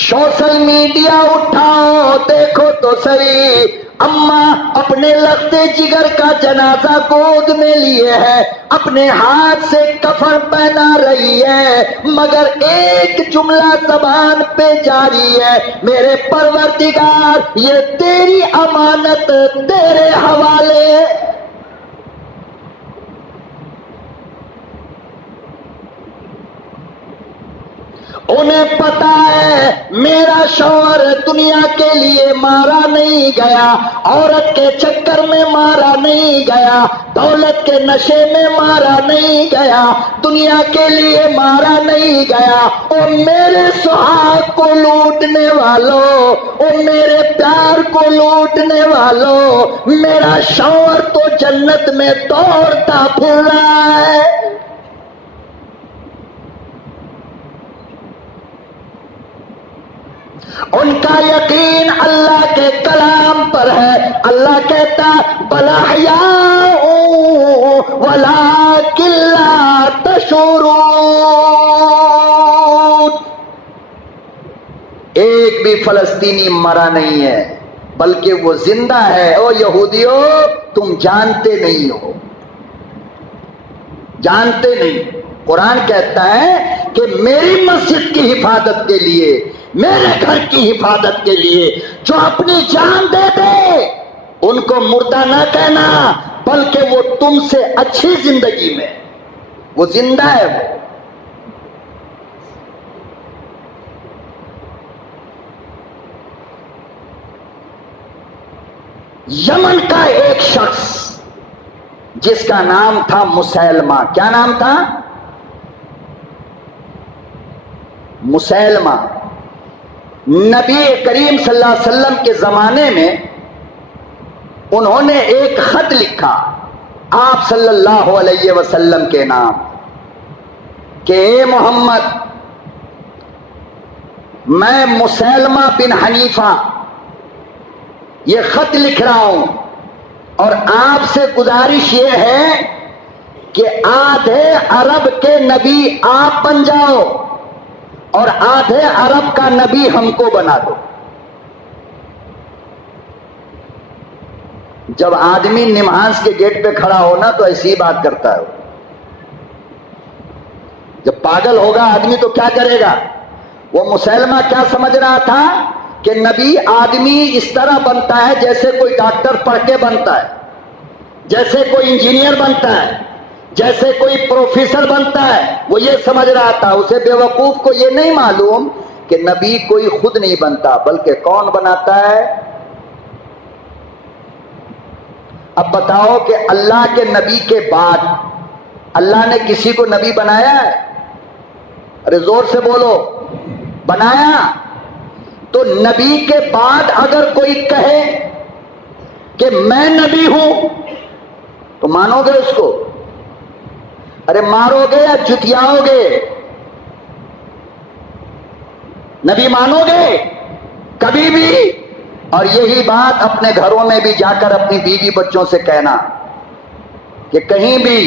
سوشل میڈیا اٹھاؤ دیکھو تو صحیح، اماں اپنے لگتے جگر کا جنازہ گود میں لیے ہے، اپنے ہاتھ سے کفن پہنا رہی ہے، مگر ایک جملہ زبان پہ جاری ہے، میرے پروردگار یہ تیری امانت تیرے حوالے. انہیں پتا ہے میرا شوہر دنیا کے لیے مارا نہیں گیا، عورت کے چکر میں مارا نہیں گیا، دولت کے نشے میں مارا نہیں گیا، دنیا کے لیے مارا نہیں گیا. او میرے سہاگ کو لوٹنے والوں، او میرے پیار کو لوٹنے والوں، میرا شوہر تو جنت میں دوڑتا پھر رہا ہے. ان کا یقین اللہ کے کلام پر ہے. اللہ کہتا بلا حیاء ولکن لا تشعرون. ایک بھی فلسطینی مرا نہیں ہے بلکہ وہ زندہ ہے. او یہودیو تم جانتے نہیں ہو، جانتے نہیں. قرآن کہتا ہے کہ میری مسجد کی حفاظت کے لیے، میرے گھر کی حفاظت کے لیے جو اپنی جان دے دے ان کو مردہ نہ کہنا، بلکہ وہ تم سے اچھی زندگی میں وہ زندہ ہے. وہ یمن کا ایک شخص جس کا نام تھا مسیلمہ. کیا نام تھا؟ مسیلمہ. نبی کریم صلی اللہ علیہ وسلم کے زمانے میں انہوں نے ایک خط لکھا آپ صلی اللہ علیہ وسلم کے نام کہ اے محمد، میں مسیلمہ بن حنیفہ یہ خط لکھ رہا ہوں اور آپ سے گزارش یہ ہے کہ آدھے عرب کے نبی آپ بن جاؤ اور آدھے عرب کا نبی ہم کو بنا دو. جب آدمی نماز کے گیٹ پہ کھڑا ہونا تو ایسی بات کرتا ہے. جب پاگل ہوگا آدمی تو کیا کرے گا؟ وہ مسلمہ کیا سمجھ رہا تھا کہ نبی آدمی اس طرح بنتا ہے جیسے کوئی ڈاکٹر پڑھ کے بنتا ہے، جیسے کوئی انجینئر بنتا ہے، جیسے کوئی پروفیسر بنتا ہے. وہ یہ سمجھ رہا تھا. اسے بے وقوف کو یہ نہیں معلوم کہ نبی کوئی خود نہیں بنتا بلکہ کون بناتا ہے. اب بتاؤ کہ اللہ کے نبی کے بعد اللہ نے کسی کو نبی بنایا ہے؟ ارے زور سے بولو. بنایا؟ تو نبی کے بعد اگر کوئی کہے کہ میں نبی ہوں تو مانو گے اس کو؟ ارے مارو گے یا جتیاؤ گے؟ نبی مانو گے کبھی بھی؟ اور یہی بات اپنے گھروں میں بھی جا کر اپنی بیوی بچوں سے کہنا کہ کہیں بھی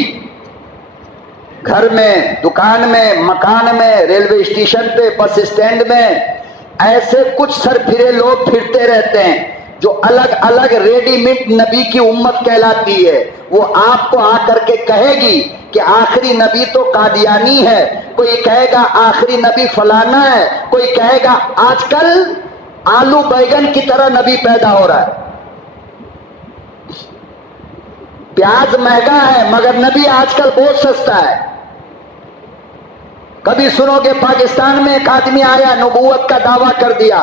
گھر میں، دکان میں، مکان میں، ریلوے اسٹیشن پہ، بس اسٹینڈ میں ایسے کچھ سر پھرے لوگ پھرتے رہتے ہیں جو الگ الگ ریڈی میڈ نبی کی امت کہلاتی ہے. وہ آپ کو آ کر کے کہے گی کہ آخری نبی تو قادیانی ہے، کوئی کہے گا آخری نبی فلانا ہے، کوئی کہے گا آج کل آلو بیگن کی طرح نبی پیدا ہو رہا ہے. پیاز مہنگا ہے مگر نبی آج کل بہت سستا ہے. کبھی سنو گے پاکستان میں ایک آدمی آیا نبوت کا دعویٰ کر دیا.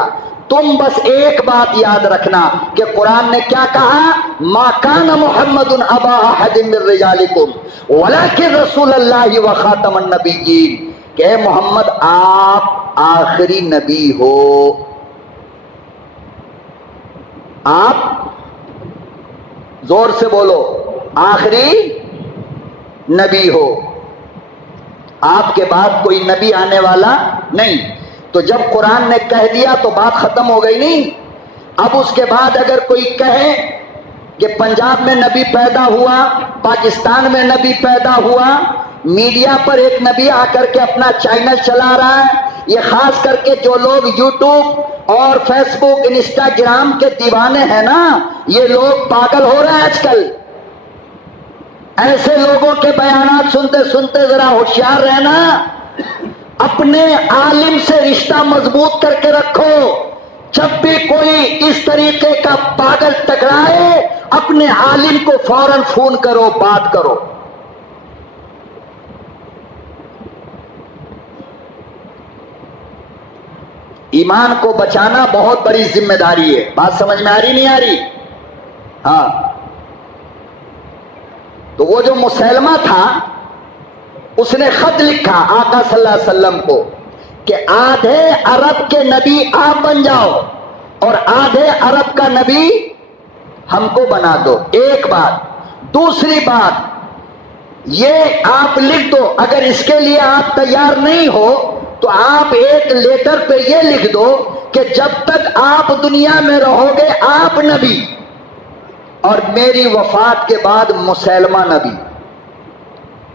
تم بس ایک بات یاد رکھنا کہ قرآن نے کیا کہا؟ ما کان محمد ابا احد من رجالکم ولکن رسول اللہ وخاتم النبیین، کہ اے محمد آپ آخری نبی ہو. آپ زور سے بولو، آخری نبی ہو. آپ کے بعد کوئی نبی آنے والا نہیں. تو جب قرآن نے کہہ دیا تو بات ختم ہو گئی نہیں. اب اس کے بعد اگر کوئی کہے کہ پنجاب میں نبی پیدا ہوا، پاکستان میں نبی پیدا ہوا، میڈیا پر ایک نبی آ کر کے اپنا چینل چلا رہا ہے، یہ خاص کر کے جو لوگ یوٹیوب اور فیس بک انسٹاگرام کے دیوانے ہیں نا، یہ لوگ پاگل ہو رہے ہیں آج کل. ایسے لوگوں کے بیانات سنتے سنتے ذرا ہوشیار رہنا. اپنے عالم سے رشتہ مضبوط کر کے رکھو. جب بھی کوئی اس طریقے کا پاگل ٹکرائے اپنے عالم کو فوراً فون کرو، بات کرو. ایمان کو بچانا بہت بڑی ذمہ داری ہے. بات سمجھ میں آ رہی نہیں آ رہی؟ ہاں. تو وہ جو مسلمہ تھا اس نے خط لکھا آقا صلی اللہ علیہ وسلم کو کہ آدھے عرب کے نبی آپ بن جاؤ اور آدھے عرب کا نبی ہم کو بنا دو. ایک بات. دوسری بات یہ آپ لکھ دو، اگر اس کے لیے آپ تیار نہیں ہو تو آپ ایک لیٹر پہ یہ لکھ دو کہ جب تک آپ دنیا میں رہو گے آپ نبی اور میری وفات کے بعد مسیلمہ نبی.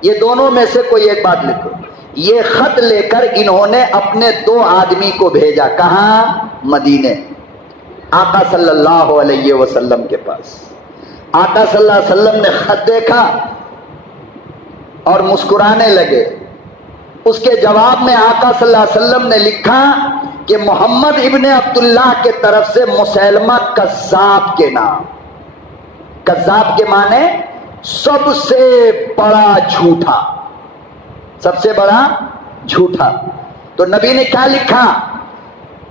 یہ دونوں میں سے کوئی ایک بات لکھو. یہ خط لے کر انہوں نے اپنے 2 آدمی کو بھیجا. کہاں؟ مدینے. آقا صلی اللہ علیہ وسلم کے پاس. آقا صلی اللہ علیہ وسلم نے خط دیکھا اور مسکرانے لگے. اس کے جواب میں آقا صلی اللہ علیہ وسلم نے لکھا کہ محمد ابن عبداللہ کے طرف سے مسیلمہ کذاب کے نام. کذاب کے معنی سب سے بڑا جھوٹا، سب سے بڑا جھوٹا. تو نبی نے کیا لکھا؟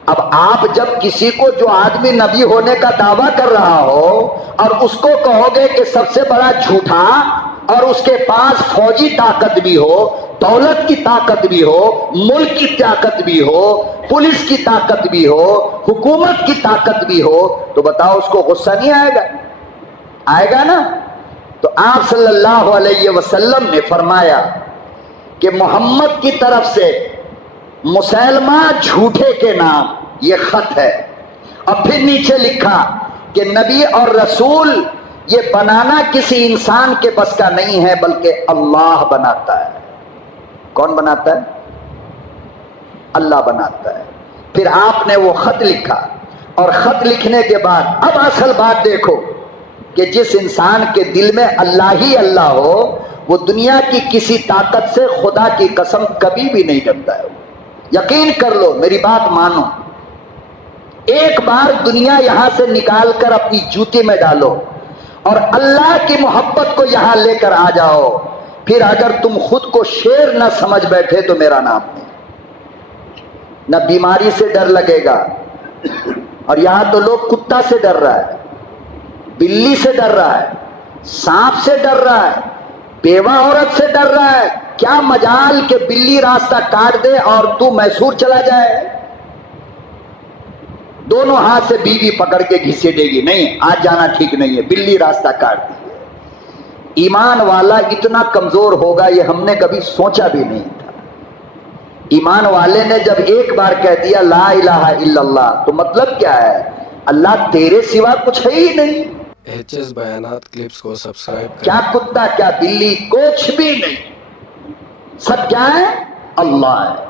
اب آپ جب کسی کو جو آدمی نبی ہونے کا دعویٰ کر رہا ہو اور اس کو کہو گے کہ سب سے بڑا جھوٹا، اور اس کے پاس فوجی طاقت بھی ہو، دولت کی طاقت بھی ہو، ملک کی طاقت بھی ہو، پولیس کی طاقت بھی ہو، حکومت کی طاقت بھی ہو، تو بتاؤ اس کو غصہ نہیں آئے گا؟ آئے گا نا؟ تو آپ صلی اللہ علیہ وسلم نے فرمایا کہ محمد کی طرف سے مسلمہ جھوٹے کے نام یہ خط ہے، اور پھر نیچے لکھا کہ نبی اور رسول یہ بنانا کسی انسان کے بس کا نہیں ہے بلکہ اللہ بناتا ہے۔ کون بناتا ہے؟ اللہ بناتا ہے۔ پھر آپ نے وہ خط لکھا، اور خط لکھنے کے بعد اب اصل بات دیکھو کہ جس انسان کے دل میں اللہ ہی اللہ ہو، وہ دنیا کی کسی طاقت سے خدا کی قسم کبھی بھی نہیں ڈرتا ہے۔ یقین کر لو، میری بات مانو، ایک بار دنیا یہاں سے نکال کر اپنی جوتی میں ڈالو اور اللہ کی محبت کو یہاں لے کر آ جاؤ، پھر اگر تم خود کو شیر نہ سمجھ بیٹھے تو میرا نام نہیں۔ نہ بیماری سے ڈر لگے گا، اور یہاں تو لوگ کتا سے ڈر رہا ہے، بلی سے ڈر رہا ہے، سانپ سے ڈر رہا ہے، بیوہ عورت سے ڈر رہا ہے۔ کیا مجال کہ بلی راستہ کاٹ دے اور تو میسور چلا جائے؟ دونوں ہاتھ سے بیوی پکڑ کے گھسیٹے گی، نہیں آج جانا ٹھیک نہیں ہے، بلی راستہ کاٹ دی ہے۔ ایمان والا اتنا کمزور ہوگا یہ ہم نے کبھی سوچا بھی نہیں تھا۔ ایمان والے نے جب ایک بار کہہ دیا لا الہ الا اللہ، تو مطلب کیا ہے؟ اللہ تیرے سوا کچھ ہے ہی نہیں۔ HS بیانات کلپس کو سبسکرائب کریں۔ کیا کتا کیا بلی، کچھ بھی نہیں، سب کیا ہے؟ اللہ ہے۔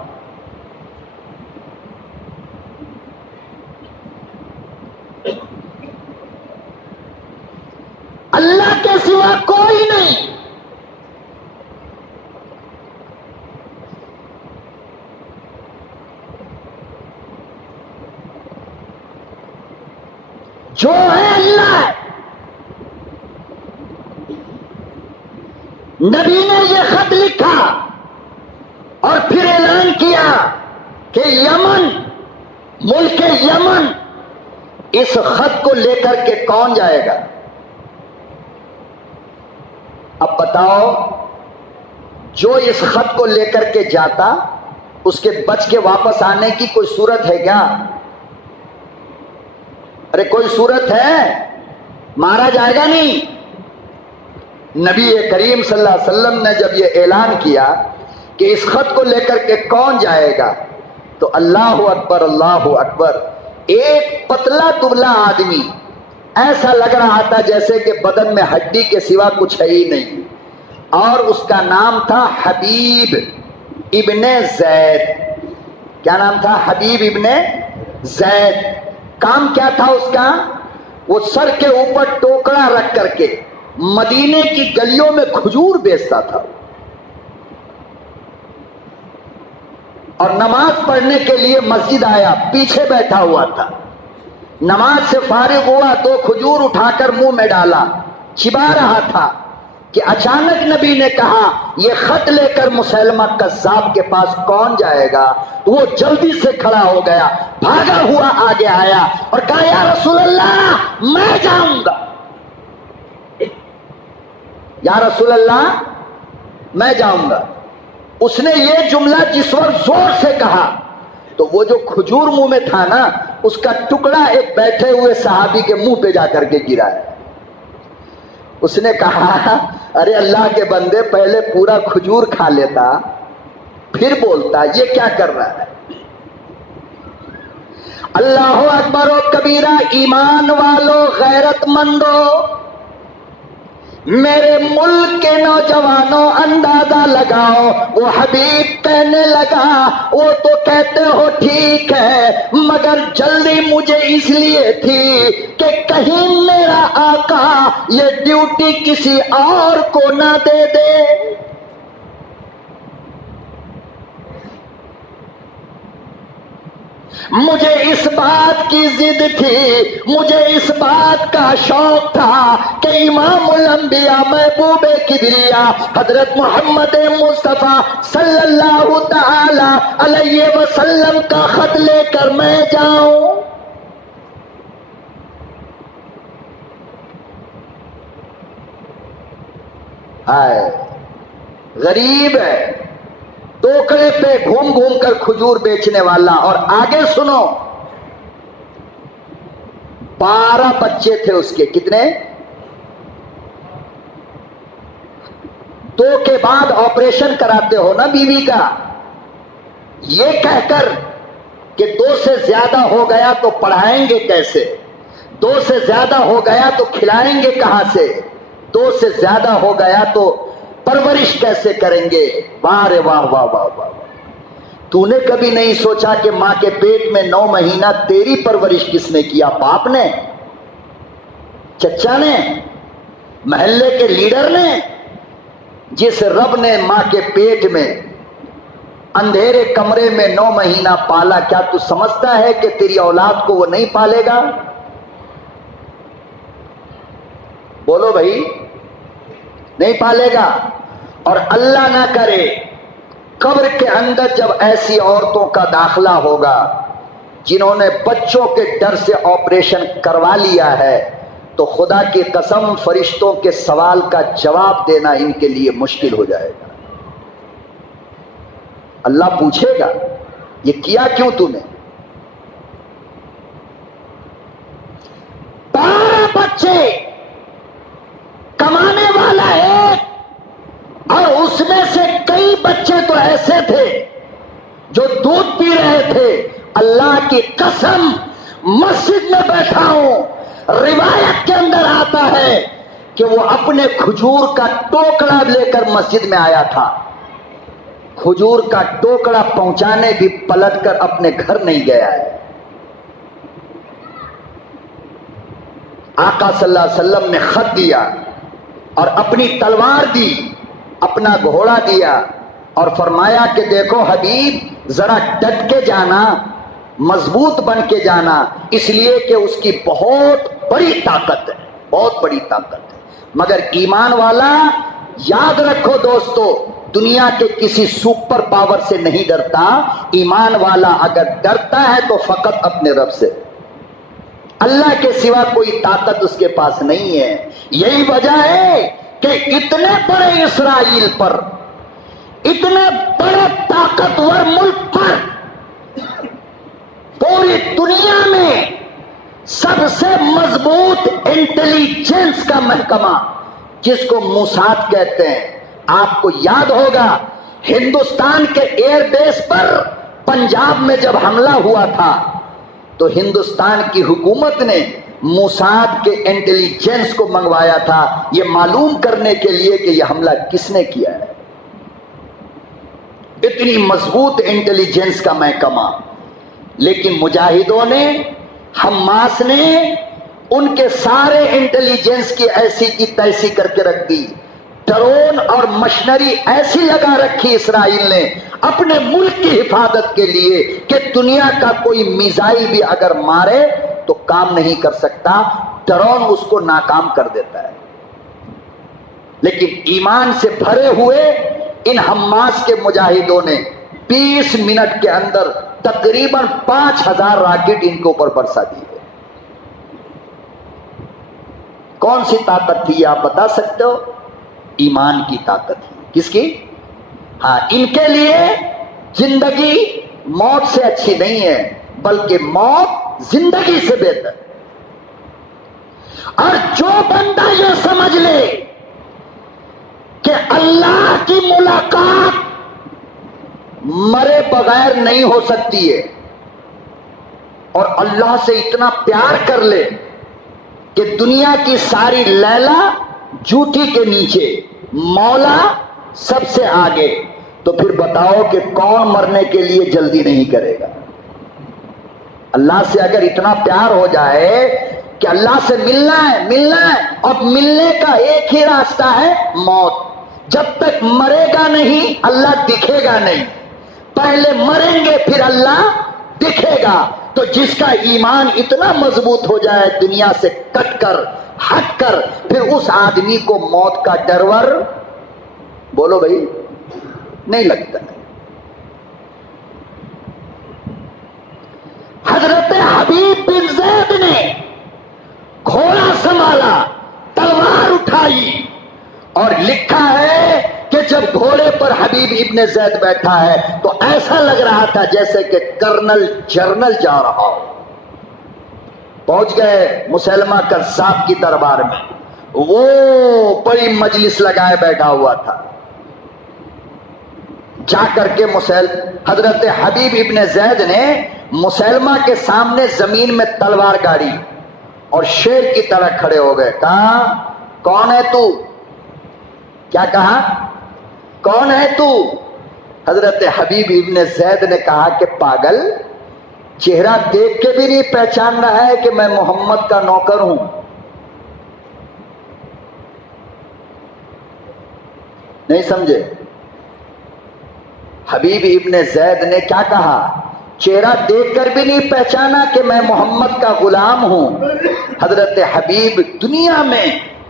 اللہ کے سوا کوئی نہیں۔ جو ہے اللہ ہے۔ نبی نے یہ خط لکھا اور پھر اعلان کیا کہ یمن، ملک یمن، اس خط کو لے کر کے کون جائے گا؟ اب بتاؤ، جو اس خط کو لے کر کے جاتا اس کے بچ کے واپس آنے کی کوئی صورت ہے کیا؟ ارے کوئی صورت ہے؟ مارا جائے گا نہیں۔ نبی کریم صلی اللہ علیہ وسلم نے جب یہ اعلان کیا کہ اس خط کو لے کر کے کون جائے گا، تو اللہ اکبر اللہ اکبر، ایک پتلا دبلا آدمی، ایسا لگ رہا تھا جیسے کہ بدن میں ہڈی کے سوا کچھ ہے ہی نہیں، اور اس کا نام تھا حبیب ابن زید۔ کیا نام تھا؟ حبیب ابن زید۔ کام کیا تھا اس کا؟ وہ سر کے اوپر ٹوکرا رکھ کر کے مدینے کی گلیوں میں کھجور بیچتا تھا، اور نماز پڑھنے کے لیے مسجد آیا، پیچھے بیٹھا ہوا تھا، نماز سے فارغ ہوا تو کھجور اٹھا کر منہ میں ڈالا، چبا رہا تھا کہ اچانک نبی نے کہا یہ خط لے کر مسلمہ کذاب کے پاس کون جائے گا؟ تو وہ جلدی سے کھڑا ہو گیا، بھاگا ہوا آگے آیا اور کہا یا رسول اللہ میں جاؤں گا، یا رسول اللہ میں جاؤں گا۔ اس نے یہ جملہ جس وقت زور سے کہا تو وہ جو کھجور منہ میں تھا نا، اس کا ٹکڑا ایک بیٹھے ہوئے صحابی کے منہ پہ جا کر کے گرا ہے۔ اس نے کہا ارے اللہ کے بندے، پہلے پورا کھجور کھا لیتا پھر بولتا، یہ کیا کر رہا ہے؟ اللہ اکبر و کبیرہ، ایمان والو، غیرت مندو، میرے ملک کے نوجوانوں اندازہ لگاؤ۔ وہ حبیب کہنے لگا وہ تو کہتے ہو ٹھیک ہے، مگر جلدی مجھے اس لیے تھی کہ کہیں میرا آقا یہ ڈیوٹی کسی اور کو نہ دے دے۔ مجھے اس بات کی ضد تھی، مجھے اس بات کا شوق تھا کہ امام الانبیاء محبوب کبریا حضرت محمد مصطفیٰ صلی اللہ تعالی علیہ وسلم کا خط لے کر میں جاؤں۔ ہے، غریب ہے، ٹوکرے پہ گھوم گھوم کر کھجور بیچنے والا. اور آگے سنو، 12 بچے تھے اس کے. کتنے؟ 2 کے بعد آپریشن کراتے ہو نا بیوی کا، یہ کہہ کر کہ 2 سے زیادہ ہو گیا تو پڑھائیں گے کیسے، 2 سے زیادہ ہو گیا تو کھلائیں گے کہاں سے، 2 سے زیادہ ہو گیا تو پرورش کیسے کریں گے. واہ رے واہ واہ واہ واہ. تو نے کبھی نہیں سوچا کہ ماں کے پیٹ میں 9 مہینہ تیری پرورش کس نے کیا؟ باپ نے، چچا نے، محلے کے لیڈر نے؟ جس رب نے ماں کے پیٹ میں اندھیرے کمرے میں 9 مہینہ پالا، کیا تو سمجھتا ہے کہ تیری اولاد کو وہ نہیں پالے گا؟ بولو بھائی، نہیں پالے گا. اور اللہ نہ کرے قبر کے اندر جب ایسی عورتوں کا داخلہ ہوگا جنہوں نے بچوں کے ڈر سے آپریشن کروا لیا ہے، تو خدا کی قسم فرشتوں کے سوال کا جواب دینا ان کے لیے مشکل ہو جائے گا. اللہ پوچھے گا یہ کیا کیوں تو نے؟ 12 بچے، کمانے والا ہے، اور اس میں سے کئی بچے تو ایسے تھے جو دودھ پی رہے تھے. اللہ کی قسم مسجد میں بیٹھا ہوں، روایت کے اندر آتا ہے کہ وہ اپنے کھجور کا ٹوکرا لے کر مسجد میں آیا تھا. کھجور کا ٹوکرا پہنچانے بھی پلٹ کر اپنے گھر نہیں گیا ہے. آقا صلی اللہ علیہ وسلم نے خط دیا اور اپنی تلوار دی، اپنا گھوڑا دیا اور فرمایا کہ دیکھو حبیب، ذرا ڈٹ کے جانا، مضبوط بن کے جانا، اس لیے کہ اس کی بہت بڑی طاقت ہے، بہت بڑی طاقت ہے. مگر ایمان والا یاد رکھو دوستو، دنیا کے کسی سپر پاور سے نہیں ڈرتا. ایمان والا اگر ڈرتا ہے تو فقط اپنے رب سے، اللہ کے سوا کوئی طاقت اس کے پاس نہیں ہے. یہی وجہ ہے کہ اتنے بڑے اسرائیل پر، اتنے بڑے طاقتور ملک پر، پوری دنیا میں سب سے مضبوط انٹیلیجنس کا محکمہ جس کو موساد کہتے ہیں. آپ کو یاد ہوگا ہندوستان کے ایئر بیس پر پنجاب میں جب حملہ ہوا تھا تو ہندوستان کی حکومت نے موساد کے انٹیلیجنس کو منگوایا تھا یہ معلوم کرنے کے لیے کہ یہ حملہ کس نے کیا ہے. اتنی مضبوط انٹیلیجنس کا محکمہ. لیکن مجاہدوں نے، حماس نے ان کے سارے انٹیلیجنس کی ایسی کی تیسی کر کے رکھ دی. ڈرون اور مشنری ایسی لگا رکھی اسرائیل نے اپنے ملک کی حفاظت کے لیے کہ دنیا کا کوئی میزائل بھی اگر مارے تو کام نہیں کر سکتا، ڈرون اس کو ناکام کر دیتا ہے. لیکن ایمان سے بھرے ہوئے ان حماس کے مجاہدوں نے 20 منٹ کے اندر تقریباً 5000 راکٹ ان کے اوپر برسا دیے. کون سی طاقت تھی آپ بتا سکتے ہو؟ ایمان کی طاقت تھی. کس کی؟ ہاں، ان کے لیے زندگی موت سے اچھی نہیں ہے بلکہ موت زندگی سے بہتر. اور جو بندہ یہ سمجھ لے کہ اللہ کی ملاقات مرے بغیر نہیں ہو سکتی ہے اور اللہ سے اتنا پیار کر لے کہ دنیا کی ساری لیلا جوتی کے نیچے، مولا سب سے آگے، تو پھر بتاؤ کہ کون مرنے کے لیے جلدی نہیں کرے گا؟ اللہ سے اگر اتنا پیار ہو جائے کہ اللہ سے ملنا ہے اور ملنے کا ایک ہی راستہ ہے موت. جب تک مرے گا نہیں اللہ دکھے گا نہیں، پہلے مریں گے پھر اللہ دکھے گا. تو جس کا ایمان اتنا مضبوط ہو جائے دنیا سے کٹ کر ہٹ کر، پھر اس آدمی کو موت کا ڈر ور، بولو بھائی، نہیں لگتا ہے. حضرت حبیب بن زید نے گھوڑا سنبھالا، تلوار اٹھائی اور لکھا ہے ابن زید بیٹھا ہے تو ایسا لگ رہا تھا جیسے کہ کرنل جنرل جا رہا ہو. پہنچ گئے مسلمہ کذاب کی دربار میں. وہ بڑی مجلس لگائے بیٹھا ہوا تھا. جا کر کے حضرت حبیب ابن زید نے مسلمہ کے سامنے زمین میں تلوار گاڑی اور شیر کی طرح کھڑے ہو گئے. کہا کون ہے تو؟ کیا کہا؟ کون ہے تو؟ حضرت حبیب ابن زید نے کہا کہ پاگل، چہرہ دیکھ کے بھی نہیں پہچان رہا ہے کہ میں محمد کا نوکر ہوں؟ نہیں سمجھے؟ حبیب ابن زید نے کیا کہا؟ چہرہ دیکھ کر بھی نہیں پہچانا کہ میں محمد کا غلام ہوں. حضرت حبیب دنیا میں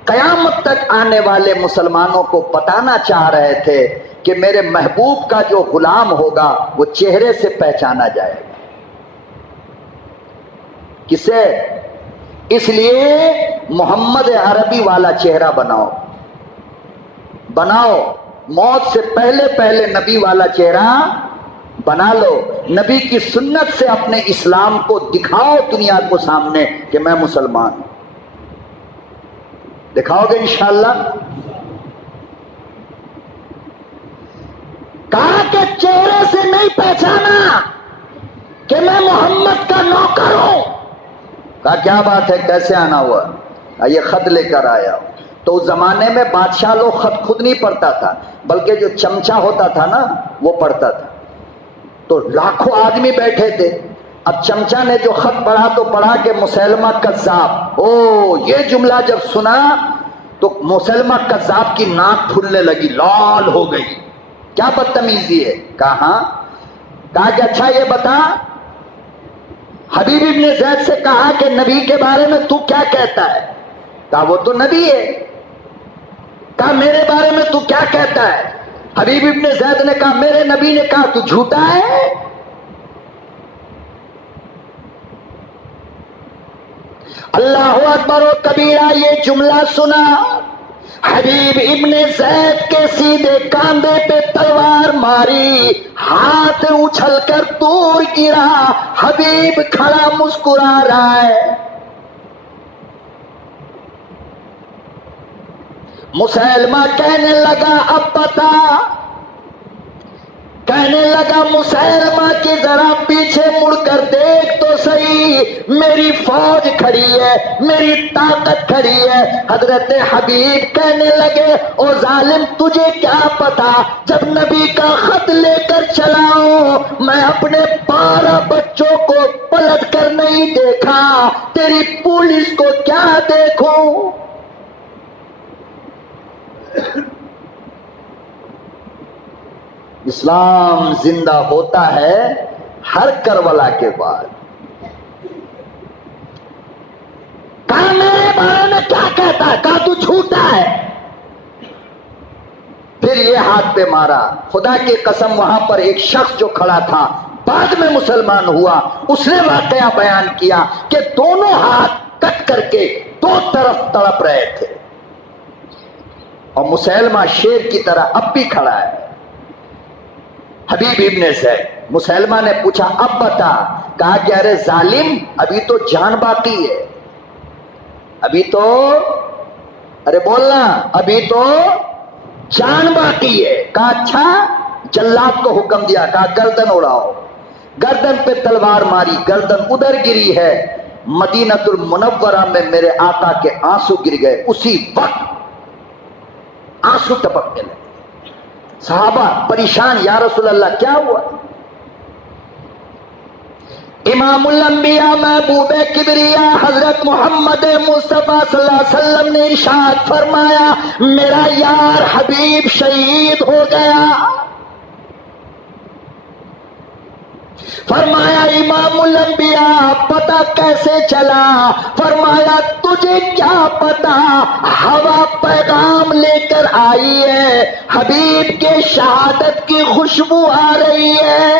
قیامت تک آنے والے مسلمانوں کو بتانا چاہ رہے تھے کہ میرے محبوب کا جو غلام ہوگا وہ چہرے سے پہچانا جائے گا. کسے؟ اس لیے محمد عربی والا چہرہ بناؤ، موت سے پہلے پہلے نبی والا چہرہ بنا لو. نبی کی سنت سے اپنے اسلام کو دکھاؤ دنیا کو سامنے کہ میں مسلمان ہوں. دکھاؤ گے انشاءاللہ؟ کہا کہ چہرے سے نہیں پہچانا کہ میں محمد کا نوکر ہوں. کہا کیا بات ہے، کیسے آنا ہوا؟ یہ خط لے کر آیا. تو اس زمانے میں بادشاہ لوگ خط خود نہیں پڑھتا تھا، بلکہ جو چمچا ہوتا تھا نا وہ پڑھتا تھا. تو لاکھوں آدمی بیٹھے تھے. اب چمچا نے جو خط پڑھا تو پڑھا کہ مسلمہ کذاب. یہ جملہ جب سنا تو مسلمہ کذاب کی ناک پھولنے لگی، لال ہو گئی. کیا بدتمیزی ہے؟ کہا کہ اچھا یہ بتا، حبیب ابن زید سے کہا کہ نبی کے بارے میں تو کیا کہتا ہے؟ کہا وہ تو نبی ہے. کہا میرے بارے میں تو کیا کہتا ہے؟ حبیب ابن زید نے کہا میرے نبی نے کہا تو جھوٹا ہے. اللہ اکبر و کبیرہ یہ جملہ سنا. حبیب ابن زید کے سیدھے کاندھے پہ تلوار ماری، ہاتھ اچھل کر دور گرا. حبیب کھڑا مسکرا رہا ہے. مسلمہ کہنے لگا اب بتا، کہنے لگا مسلمہ کی ذرا پیچھے مڑ کر دیکھ تو صحیح، میری فوج کھڑی ہے، میری طاقت کھڑی ہے. حضرت حبیب کہنے لگے او ظالم تجھے کیا پتا، جب نبی کا خط لے کر چلا ہوں میں اپنے 12 بچوں کو پلٹ کر نہیں دیکھا، تیری پولیس کو کیا دیکھوں. اسلام زندہ ہوتا ہے ہر کربلا کے بعد. کہا میرے بارے میں کیا کہتا ہے؟ کہا تو جھوٹا ہے. پھر یہ ہاتھ پہ مارا. خدا کی قسم وہاں پر ایک شخص جو کھڑا تھا بعد میں مسلمان ہوا، اس نے واقعہ بیان کیا کہ دونوں ہاتھ کٹ کر کے دو طرف تڑپ رہے تھے اور مسلمہ شیر کی طرح اب بھی کھڑا ہے. حبیب ابن زید، مسلمہ نے پوچھا اب بتا. کہا کہ ارے ظالم ابھی تو جان باقی ہے، ابھی تو، ارے بولنا، ابھی تو جان باقی ہے. کہا اچھا. جلاد کو حکم دیا، کہا گردن اڑاؤ. گردن پہ تلوار ماری، گردن ادھر گری ہے. مدینہ المنورہ میں میرے آقا کے آنسو گر گئے. اسی وقت آنسو ٹپکنے لگے. صحابہ پریشان، یا رسول اللہ کیا ہوا؟ امام الانبیاء محبوب کبریا حضرت محمد مصطفیٰ صلی اللہ علیہ وسلم نے ارشاد فرمایا میرا یار حبیب شہید ہو گیا. فرمایا امام الانبیاء پتہ کیسے چلا؟ فرمایا تجھے کیا پتا، ہوا پیغام لے کر آئی ہے، حبیب کے شہادت کی خوشبو آ رہی ہے.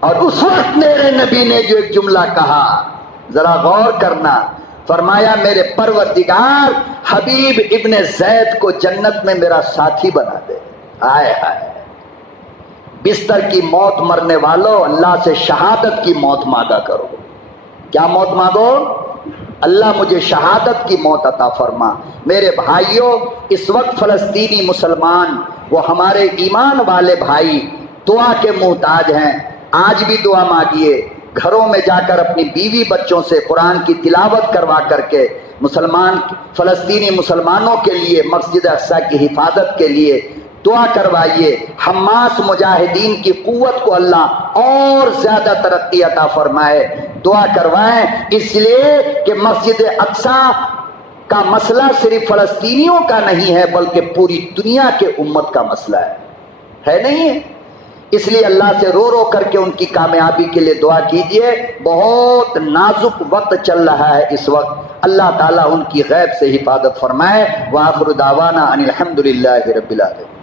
اور اس وقت میرے نبی نے جو ایک جملہ کہا ذرا غور کرنا. فرمایا میرے پروردگار حبیب ابن زید کو جنت میں میرا ساتھی بنا دے. آئے ہائے، بستر کی موت مرنے والوں اللہ سے شہادت کی موت مانگا کرو. کیا موت مانگو؟ اللہ مجھے شہادت کی موت عطا فرما. میرے بھائیوں، اس وقت فلسطینی مسلمان وہ ہمارے ایمان والے بھائی دعا کے محتاج ہیں. آج بھی دعا مانگیے، گھروں میں جا کر اپنی بیوی بچوں سے قرآن کی تلاوت کروا کر کے فلسطینی مسلمانوں کے لیے مسجد اقصی کی حفاظت کے لیے دعا کروائیے. حماس مجاہدین کی قوت کو اللہ اور زیادہ ترقی عطا فرمائے. دعا کروائیں، اس لیے کہ مسجد اقصی کا مسئلہ صرف فلسطینیوں کا نہیں ہے بلکہ پوری دنیا کے امت کا مسئلہ ہے نہیں ہے؟ اس لیے اللہ سے رو رو کر کے ان کی کامیابی کے لیے دعا کیجئے. بہت نازک وقت چل رہا ہے اس وقت. اللہ تعالیٰ ان کی غیب سے حفاظت فرمائے. وآخر دعوانا ان الحمد للہ رب العالمین.